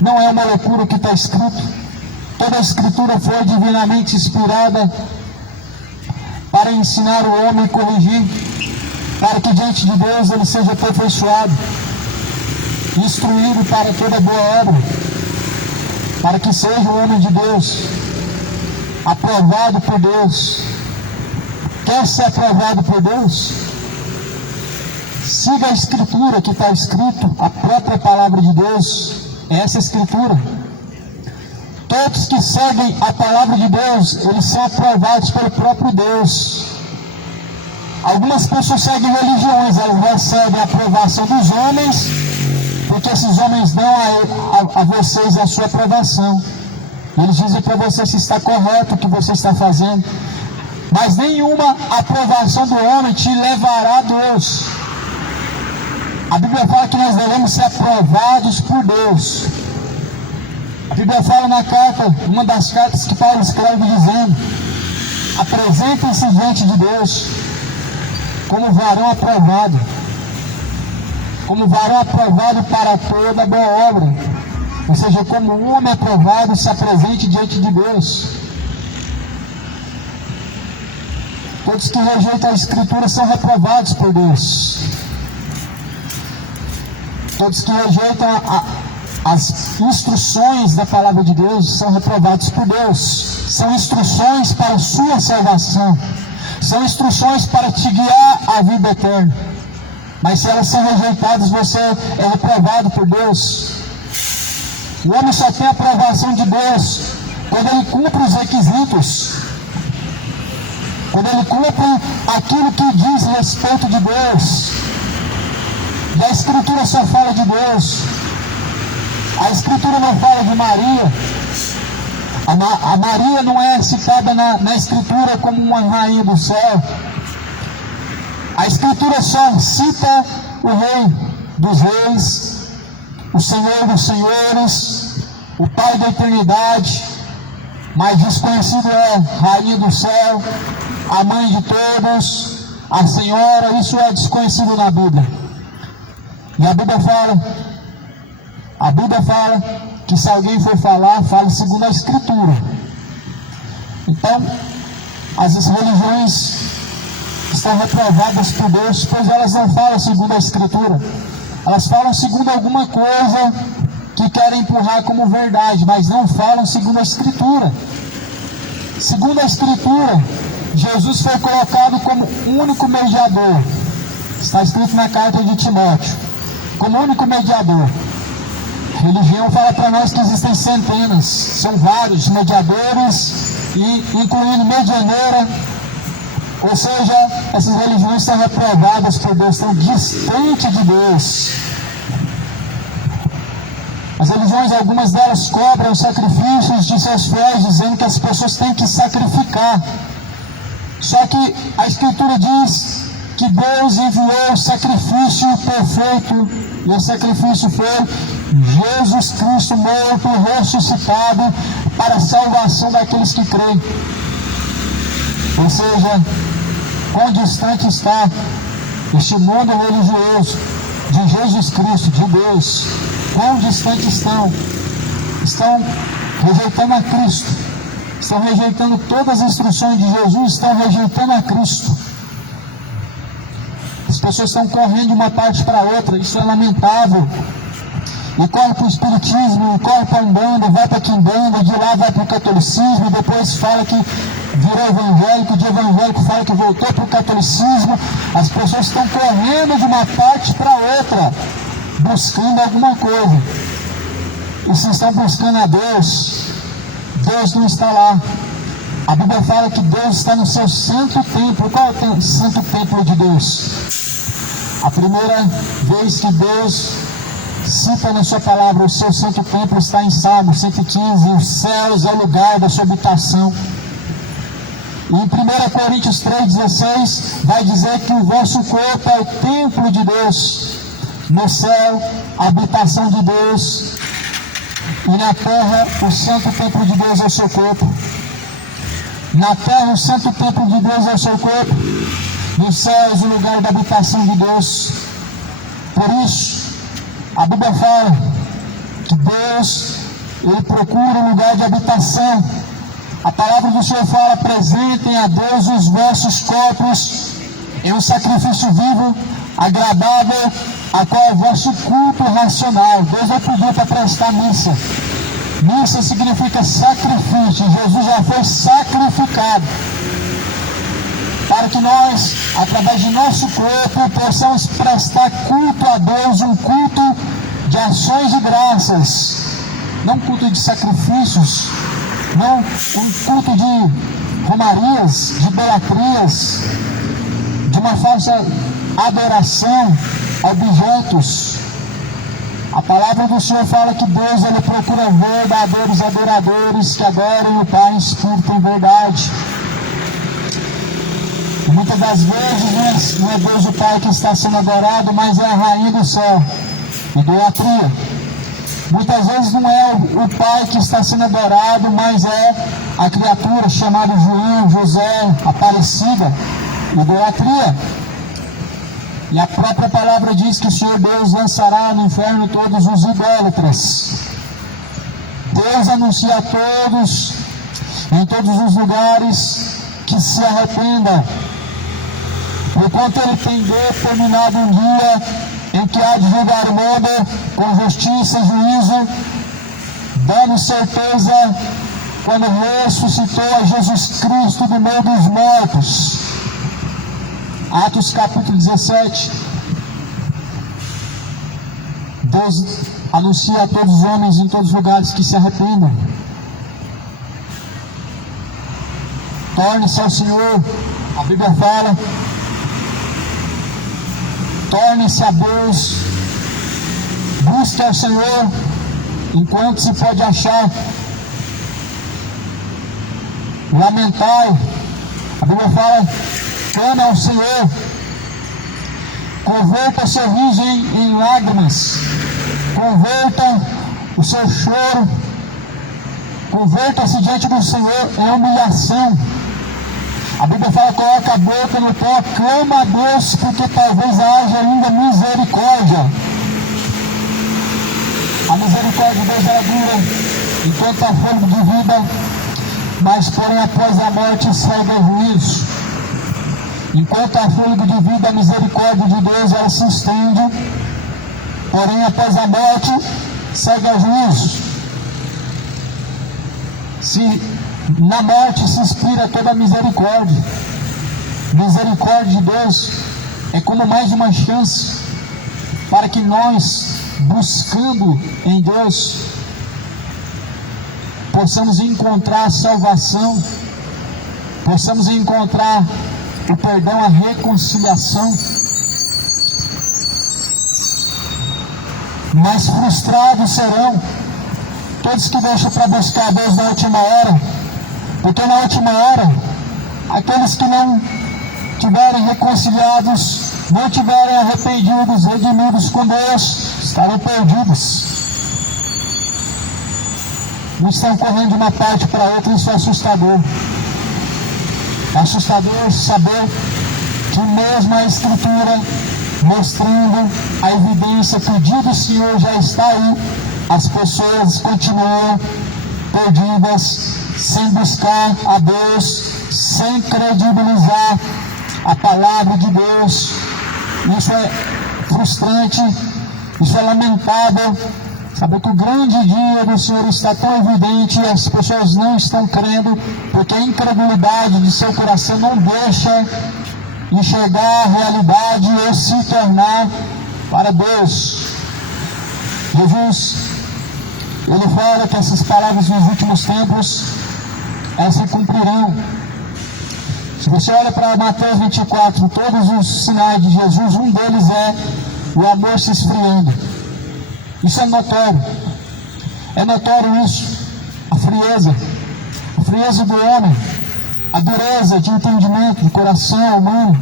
Não é uma loucura o que está escrito. Toda a escritura foi divinamente inspirada para ensinar o homem e corrigir, para que diante de Deus ele seja aperfeiçoado, instruído para toda boa obra, para que seja o homem de Deus, aprovado por Deus. Quer ser aprovado por Deus? Siga a escritura que está escrito, a própria palavra de Deus, é essa escritura. Todos que seguem a palavra de Deus, eles são aprovados pelo próprio Deus. Algumas pessoas seguem religiões, elas recebem a aprovação dos homens, porque esses homens dão a vocês a sua aprovação. Eles dizem para você se está correto o que você está fazendo. Mas nenhuma aprovação do homem te levará a Deus. A Bíblia fala que nós devemos ser aprovados por Deus. A Bíblia fala na carta, uma das cartas que Paulo escreve, dizendo: apresentem-se diante de Deus como varão aprovado, como varão aprovado para toda boa obra. Ou seja, como um homem aprovado se apresente diante de Deus. Todos que rejeitam a Escritura são reprovados por Deus. Todos que rejeitam as instruções da palavra de Deus são reprovados por Deus. São instruções para a sua salvação. São instruções para te guiar à vida eterna. Mas se elas são rejeitadas, você é reprovado por Deus. O homem só tem a aprovação de Deus quando ele cumpre os requisitos. Quando ele cumpre aquilo que diz respeito de Deus. E a Escritura só fala de Deus. A Escritura não fala de Maria. A Maria não é citada na Escritura como uma rainha do céu. A Escritura só cita o Rei dos Reis, o Senhor dos Senhores, o Pai da eternidade, mas desconhecido é Rainha do céu, a Mãe de todos, a Senhora. Isso é desconhecido na Bíblia. E a Bíblia fala que se alguém for falar, fale segundo a Escritura. Então, as religiões estão reprovadas por Deus, pois elas não falam segundo a Escritura. Elas falam segundo alguma coisa que querem empurrar como verdade, mas não falam segundo a Escritura. Segundo a Escritura, Jesus foi colocado como único mediador. Está escrito na carta de Timóteo, como único mediador. A religião fala para nós que existem centenas, são vários mediadores, e incluindo medianeira. Ou seja, essas religiões estão reprovadas por Deus, estão distantes de Deus. As religiões, algumas delas cobram os sacrifícios de seus fiéis, dizendo que as pessoas têm que sacrificar. Só que a Escritura diz que Deus enviou o sacrifício perfeito, e o sacrifício foi Jesus Cristo morto e ressuscitado para a salvação daqueles que creem. Ou seja, quão distante está este mundo religioso de Jesus Cristo, de Deus. Quão distante estão? Estão rejeitando a Cristo, estão rejeitando todas as instruções de Jesus, estão rejeitando a Cristo. As pessoas estão correndo de uma parte para outra, isso é lamentável. E corre para o espiritismo, e corre para a Umbanda, vai para a Quimbanda, de lá vai para o catolicismo, depois fala que virou evangélico, de evangélico fala que voltou para o catolicismo. As pessoas estão correndo de uma parte para outra, buscando alguma coisa. E se estão buscando a Deus, Deus não está lá. A Bíblia fala que Deus está no seu santo templo. Qual é o santo templo de Deus? A primeira vez que Deus cita na sua palavra o seu santo templo está em Salmo 115, os céus é o lugar da sua habitação. E em 1 Coríntios 3,16 vai dizer que o vosso corpo é o templo de Deus. No céu, a habitação de Deus, e na terra, o santo templo de Deus é o seu corpo. Na terra, o santo templo de Deus é o seu corpo. Nos céus, o lugar da habitação de Deus. Por isso, a Bíblia fala que Deus, Ele procura um lugar de habitação. A palavra do Senhor fala: apresentem a Deus os vossos corpos em um sacrifício vivo, agradável, a qual é o vosso culto racional. Deus vai pedir para prestar missa. Missa significa sacrifício. Jesus já foi sacrificado para que nós, através de nosso corpo, possamos prestar culto a Deus, um culto de ações de graças, não culto de sacrifícios, não um culto de romarias, de idolatrias, de uma falsa adoração a objetos. A palavra do Senhor fala que Deus, Ele procura verdadeiros adoradores que adorem o Pai em espírito e em verdade. E muitas das vezes não é Deus o Pai que está sendo adorado, mas é a Rainha do céu, idolatria. Muitas vezes não é o Pai que está sendo adorado, mas é a criatura chamada João, José, Aparecida, idolatria. E a própria palavra diz que o Senhor Deus lançará no inferno todos os idólatras. Deus anuncia a todos, em todos os lugares, que se arrependam, porquanto Ele tem determinado um dia em que há de julgar o mundo com justiça e juízo, dando certeza quando ressuscitou a Jesus Cristo do meio dos mortos. Atos capítulo 17. Deus anuncia a todos os homens em todos os lugares que se arrependam. Torne-se ao Senhor, a Bíblia fala. Torne-se a Deus, busque ao Senhor enquanto se pode achar. Lamentai, a Bíblia fala: clama ao Senhor, converta o seu riso em lágrimas, converta o seu choro Converta-se diante do Senhor em humilhação. A Bíblia fala: coloca a boca no pó, clama a Deus, porque talvez haja ainda misericórdia. A misericórdia de Deus era dura enquanto há fôlego de vida, mas porém após a morte segue o juízo. Enquanto há fôlego de vida, a misericórdia de Deus ela se estende, porém após a morte segue o juízo. Na morte se inspira toda a misericórdia. Misericórdia de Deus é como mais uma chance para que nós, buscando em Deus, possamos encontrar a salvação, possamos encontrar o perdão, a reconciliação. Mas frustrados serão todos que deixam para buscar a Deus na última hora, porque na última hora, aqueles que não tiverem reconciliados, não tiverem arrependidos, redimidos com Deus, estarão perdidos. Não estão correndo de uma parte para outra. Isso é assustador. É assustador saber que mesmo a Escritura mostrando a evidência que o dia do Senhor já está aí, as pessoas continuam perdidas, sem buscar a Deus, sem credibilizar a palavra de Deus. Isso é frustrante, isso é lamentável, saber que o grande dia do Senhor está tão evidente e as pessoas não estão crendo, porque a incredulidade de seu coração não deixa enxergar a realidade ou se tornar para Deus. Jesus, ele fala que essas palavras nos últimos tempos, elas se cumprirão. Se você olha para Mateus 24, todos os sinais de Jesus, um deles é o amor se esfriando. Isso é notório. É notório isso. A frieza do homem, a dureza de entendimento, de coração humano,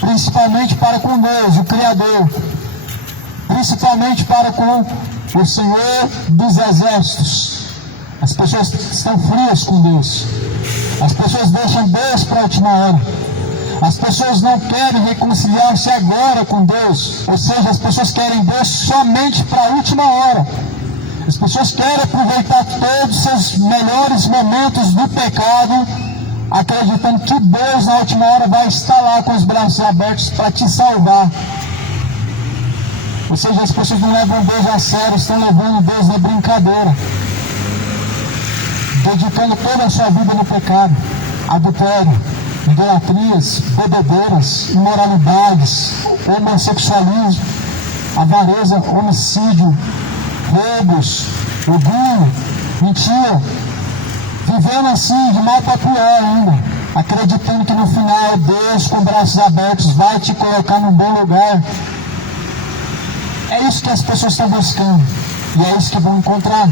principalmente para com Deus, o Criador, principalmente para com o Senhor dos Exércitos. As pessoas estão frias com Deus. As pessoas deixam Deus para a última hora. As pessoas não querem reconciliar-se agora com Deus. Ou seja, as pessoas querem Deus somente para a última hora. As pessoas querem aproveitar todos os seus melhores momentos do pecado, acreditando que Deus na última hora vai estar lá com os braços abertos para te salvar. Ou seja, as pessoas não levam Deus a sério, estão levando Deus na brincadeira, dedicando toda a sua vida no pecado, adultério, idolatrias, bebedeiras, imoralidades, homossexualismo, avareza, homicídio, roubos, orgulho, mentira, vivendo assim de mal para pior ainda, acreditando que no final Deus com braços abertos vai te colocar num bom lugar. É isso que as pessoas estão buscando e é isso que vão encontrar.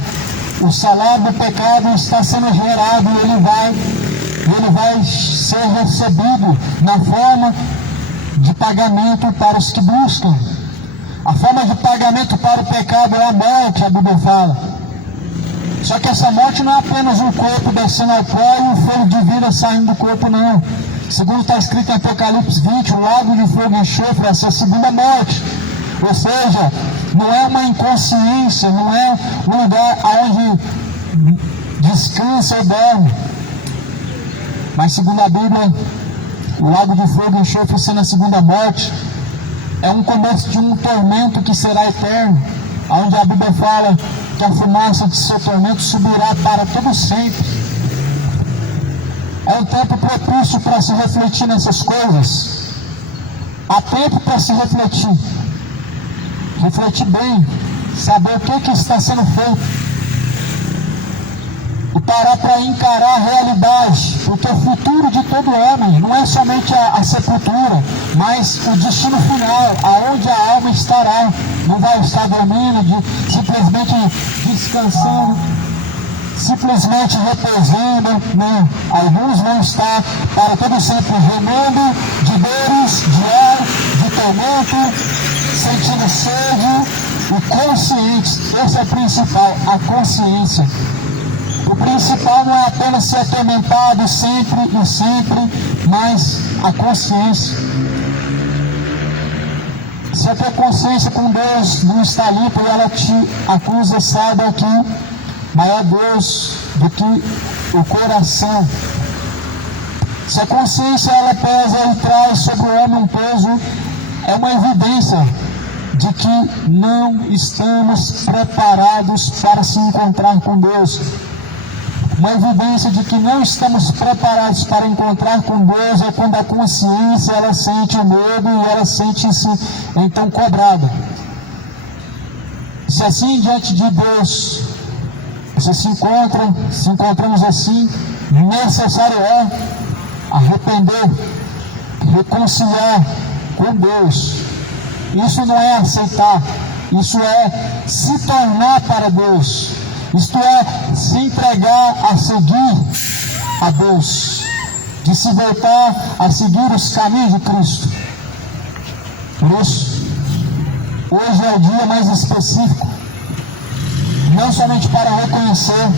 O salário do pecado está sendo gerado e ele vai ser recebido na forma de pagamento para os que buscam. A forma de pagamento para o pecado é a morte, a Bíblia fala. Só que essa morte não é apenas um corpo descendo ao pó e um fogo de vida saindo do corpo, não. Segundo está escrito em Apocalipse 20, o lago de fogo e enxofre, essa é a segunda morte. Ou seja, não é uma inconsciência, não é um lugar onde descansa ou dorme. Mas segundo a Bíblia, o lago de fogo e enxofre sendo a segunda morte, é um começo de um tormento que será eterno, onde a Bíblia fala que a fumaça de seu tormento subirá para todo sempre. É um tempo propício para se refletir nessas coisas. Há tempo para se refletir. Refletir bem, saber o que está sendo feito. E parar para encarar a realidade, porque o futuro de todo homem não é somente a sepultura, mas o destino final, aonde a alma estará. Não vai estar dormindo, simplesmente descansando, simplesmente repousando, não. Alguns vão estar para todo sempre remando de dores, de ar, de tormento, sentindo sede e conscientes. Esse é o principal, a consciência. O principal não é apenas ser atormentado sempre e sempre, mas a consciência. Se a tua consciência com Deus não está limpa e ela te acusa, saiba que maior Deus do que o coração. Se a consciência ela pesa e traz sobre o homem um peso, é uma evidência de que não estamos preparados para se encontrar com Deus. Uma evidência de que não estamos preparados para encontrar com Deus é quando a consciência ela sente medo e ela sente-se então cobrada. Se assim diante de Deus você se encontramos assim, necessário é arrepender, reconciliar com Deus. Isso não é aceitar, isso é se tornar para Deus. Isto é, se entregar a seguir a Deus, de se voltar a seguir os caminhos de Cristo. Por isso, hoje é o dia mais específico, não somente para reconhecer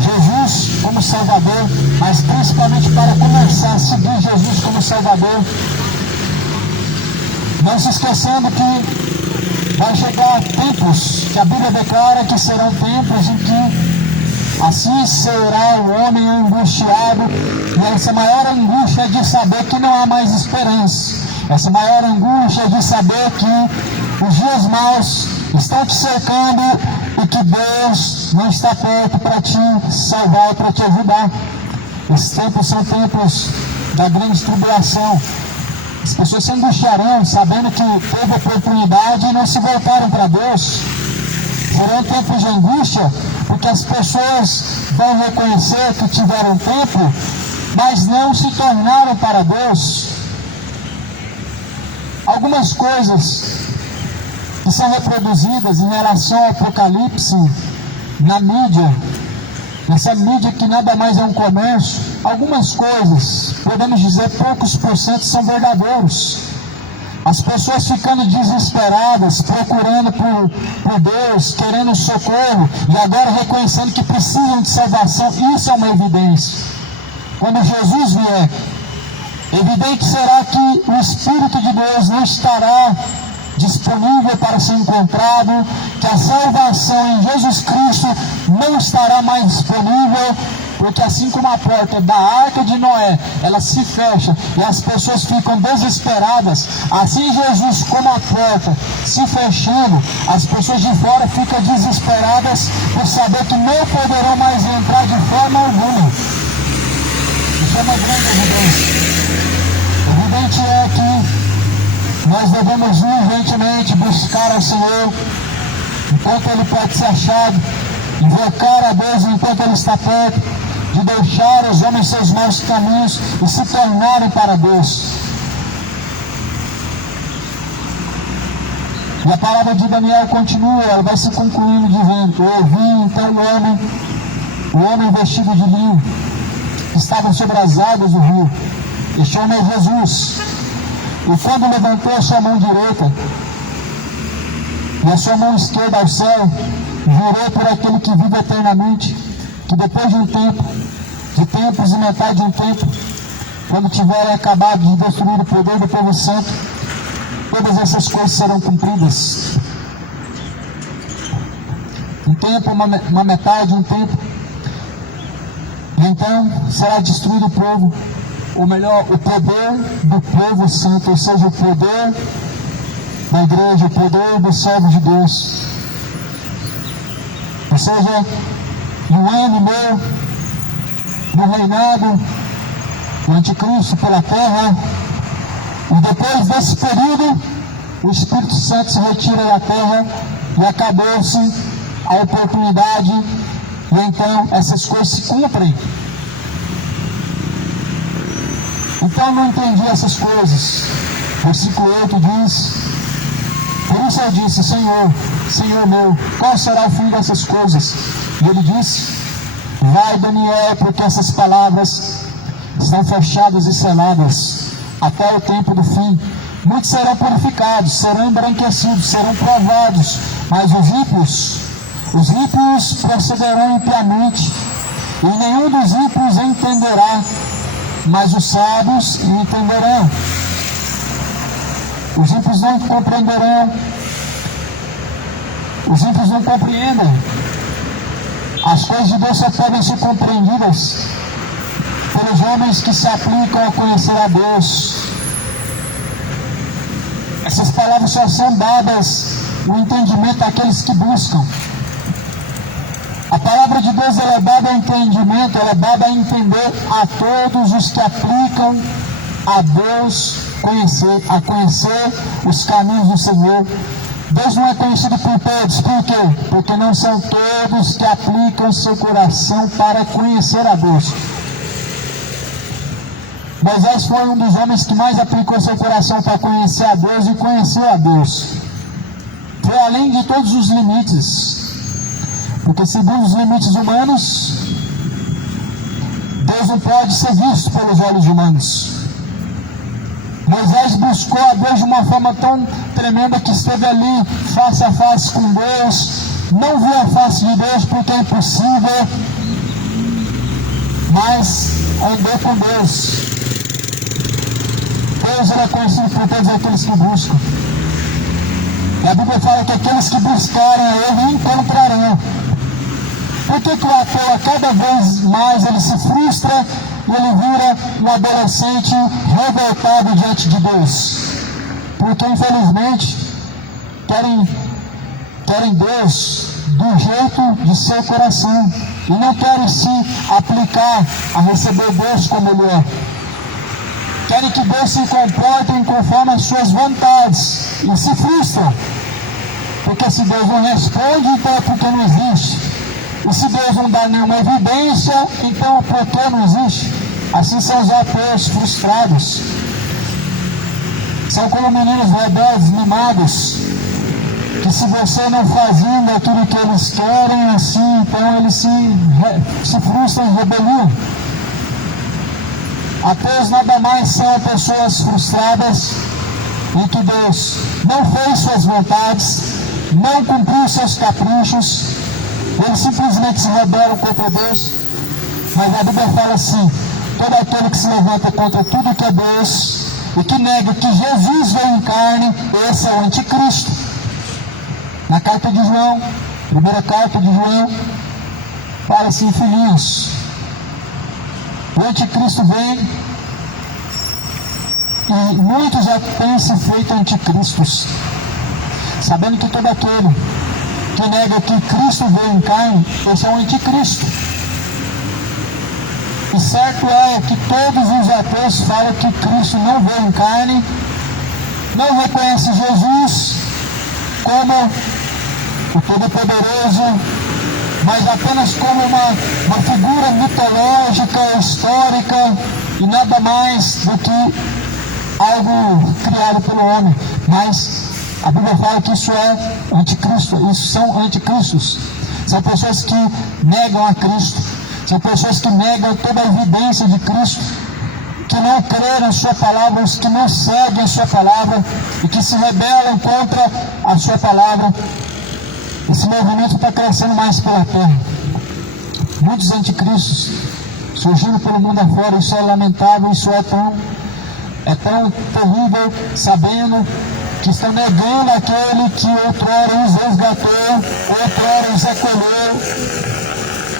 Jesus como Salvador, mas principalmente para começar a seguir Jesus como Salvador. Não se esquecendo que vai chegar tempos que a Bíblia declara que serão tempos em que assim será o homem angustiado, e essa maior angústia é de saber que não há mais esperança. Essa maior angústia é de saber que os dias maus estão te cercando e que Deus não está perto para te salvar, para te ajudar. Esses tempos são tempos da grande tribulação. As pessoas se angustiarão sabendo que teve oportunidade e não se voltaram para Deus. Serão tempos de angústia, porque as pessoas vão reconhecer que tiveram tempo, mas não se tornaram para Deus. Algumas coisas que são reproduzidas em relação ao Apocalipse na mídia, nessa mídia que nada mais é um comércio, algumas coisas, podemos dizer, poucos por cento são verdadeiros. As pessoas ficando desesperadas, procurando por Deus, querendo socorro, e agora reconhecendo que precisam de salvação. Isso é uma evidência. Quando Jesus vier, evidente será que o Espírito de Deus não estará disponível para ser encontrado, que a salvação em Jesus Cristo não estará mais disponível, porque assim como a porta da arca de Noé, ela se fecha e as pessoas ficam desesperadas, assim Jesus, como a porta se fechando, as pessoas de fora ficam desesperadas por saber que não poderão mais entrar de forma alguma. Isso é uma grande evidência. Evidente é que nós devemos urgentemente buscar ao Senhor enquanto Ele pode ser achado, invocar a Deus enquanto Ele está perto, de deixar os homens seus maus caminhos e se tornarem para Deus. E a palavra de Daniel continua, ela vai se concluindo dizendo: eu vi então o homem vestido de linho, que estava sobre as águas do rio, e chamou Jesus. E quando levantou a sua mão direita e a sua mão esquerda ao céu, jurou por aquele que vive eternamente, que depois de um tempo, de tempos e metade de um tempo, quando tiverem acabado de destruir o poder do povo santo, todas essas coisas serão cumpridas. Um tempo, uma metade, um tempo, e então será destruído o povo, ou melhor, o poder do povo santo, ou seja, o poder da igreja, o poder do servo de Deus. Ou seja, no ano meu, no reinado do anticristo pela terra, e depois desse período, o Espírito Santo se retira da terra e acabou-se a oportunidade, e então essas coisas se cumprem. Então eu não entendi essas coisas. Versículo 8 diz: por isso eu disse, Senhor, Senhor meu, qual será o fim dessas coisas? E ele disse: vai, Daniel, porque essas palavras estão fechadas e seladas até o tempo do fim. Muitos serão purificados, serão embranquecidos, serão provados, mas os ímpios, Os ímpios procederão impiamente, e nenhum dos ímpios entenderá, mas os sábios entenderão. Os ímpios não compreenderão, os ímpios não compreendem. As coisas de Deus só podem ser compreendidas pelos homens que se aplicam a conhecer a Deus. Essas palavras só são dadas no entendimento àqueles que buscam. A palavra de Deus ela é dada a entendimento, ela é dada a entender a todos os que aplicam a Deus, a conhecer os caminhos do Senhor. Deus não é conhecido por todos, por quê? Porque não são todos que aplicam seu coração para conhecer a Deus. Moisés foi um dos homens que mais aplicou seu coração para conhecer a Deus e conheceu a Deus. Foi além de todos os limites. Porque segundo os limites humanos, Deus não pode ser visto pelos olhos humanos. Moisés buscou a Deus de uma forma tão tremenda que esteve ali face a face com Deus. Não viu a face de Deus porque é impossível, mas andou com Deus. Deus é conhecido por todos aqueles que buscam. E a Bíblia fala que aqueles que buscarem a Ele encontrarão. Por que o ateu, cada vez mais, ele se frustra e ele vira um adolescente revoltado diante de Deus? Porque, infelizmente, querem Deus do jeito de seu coração e não querem se aplicar a receber Deus como Ele é. Querem que Deus se comporte conforme as suas vontades e se frustram. Porque se Deus não responde, então é porque não existe. E se Deus não dá nenhuma evidência, então por que não existe? Assim são os ateus frustrados. São como meninos rebeldes, mimados, que se você não fazendo aquilo que eles querem, assim, então eles se frustram em rebelião. Ateus nada mais são pessoas frustradas em que Deus não fez suas vontades, não cumpriu seus caprichos, eles simplesmente se rebelam contra Deus. Mas a Bíblia fala assim: todo aquele que se levanta contra tudo que é Deus e que nega que Jesus veio em carne, esse é o anticristo. Na carta de João, primeira carta de João, fala assim: filhinhos, o anticristo vem e muitos já têm se feito anticristos, sabendo que todo aquele que nega que Cristo veio em carne, esse é o anticristo. E certo é que todos os ateus falam que Cristo não veio em carne, não reconhece Jesus como o Todo-Poderoso, mas apenas como uma figura mitológica, histórica, e nada mais do que algo criado pelo homem. Mas a Bíblia fala que isso é anticristo, isso são anticristos. São pessoas que negam a Cristo, são pessoas que negam toda a evidência de Cristo, que não creram em sua palavra, os que não seguem a sua palavra e que se rebelam contra a sua palavra. Esse movimento está crescendo mais pela terra. Muitos anticristos surgindo pelo mundo afora. Isso é lamentável, isso é tão terrível, sabendo que estão negando aquele que outrora os resgatou, outrora os acolheu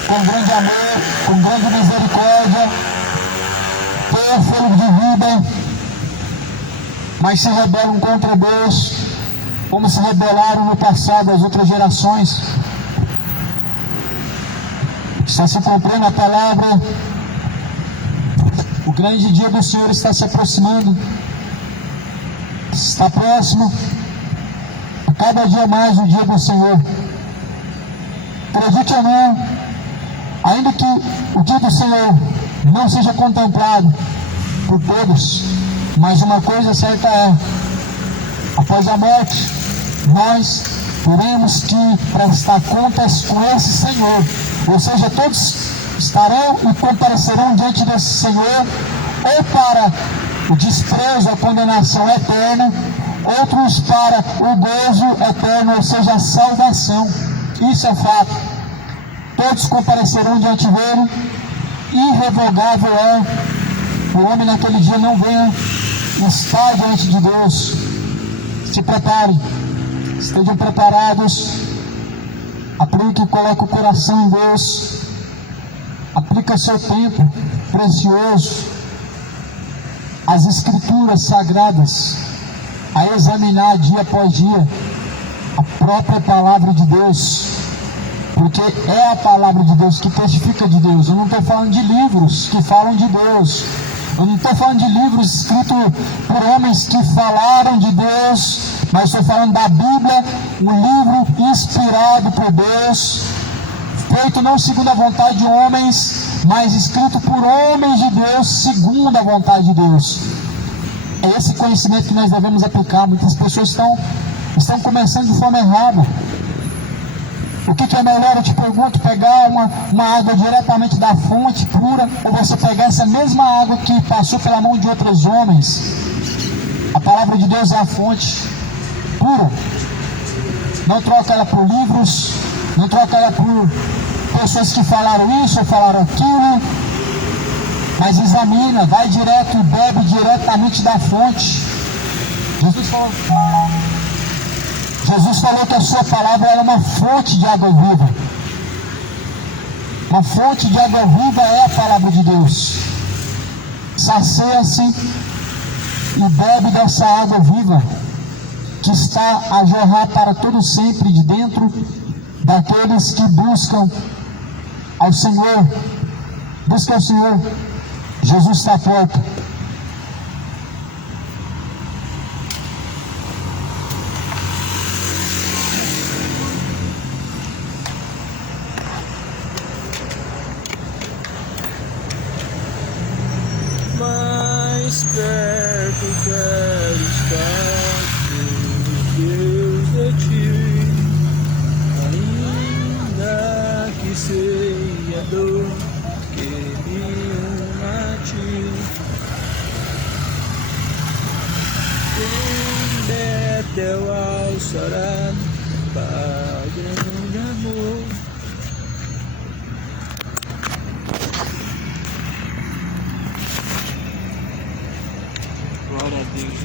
com grande amor, com grande misericórdia, teu fôlego de vida, mas se rebelam contra Deus, como se rebelaram no passado as outras gerações. Está se cumprindo a palavra. O grande dia do Senhor está se aproximando. Está próximo. A cada dia mais o dia do Senhor. Acredite ou não, ainda que o dia do Senhor não seja contemplado por todos, mas uma coisa certa é: após a morte, nós teremos que prestar contas com esse Senhor. Ou seja, todos estarão e comparecerão diante desse Senhor, ou para o desprezo, a condenação eterna, outros para o gozo eterno, ou seja, a salvação. Isso é fato. Todos comparecerão diante dele. Irrevogável é. O homem naquele dia não venha estar diante de Deus. Se preparem. Estejam preparados. Aplique e coloque o coração em Deus. Aplica seu tempo precioso, as escrituras sagradas, a examinar dia após dia a própria palavra de Deus, porque é a palavra de Deus que testifica de Deus. Eu não estou falando de livros que falam de Deus, eu não estou falando de livros escritos por homens que falaram de Deus, mas estou falando da Bíblia, um livro inspirado por Deus, feito não segundo a vontade de homens, mas escrito por homens de Deus, segundo a vontade de Deus. É esse conhecimento que nós devemos aplicar. Muitas pessoas estão começando de forma errada. O que é melhor, eu te pergunto, pegar uma água diretamente da fonte pura, ou você pegar essa mesma água que passou pela mão de outros homens? A palavra de Deus é a fonte pura. Não troca ela por livros, não troca ela por pessoas que falaram isso ou falaram aquilo, mas examina, vai direto e bebe diretamente da fonte. Jesus falou que a sua palavra era uma fonte de água viva. Uma fonte de água viva é a palavra de Deus. Sacia-se e bebe dessa água viva que está a jorrar para todo sempre de dentro daqueles que buscam ao Senhor. Busca ao Senhor. Jesus está à porta. Mais perto quero estar, Deus, de ti, ainda que seja dor que me una a ti. Em Betel alçará padrão de amor. Glória a Deus.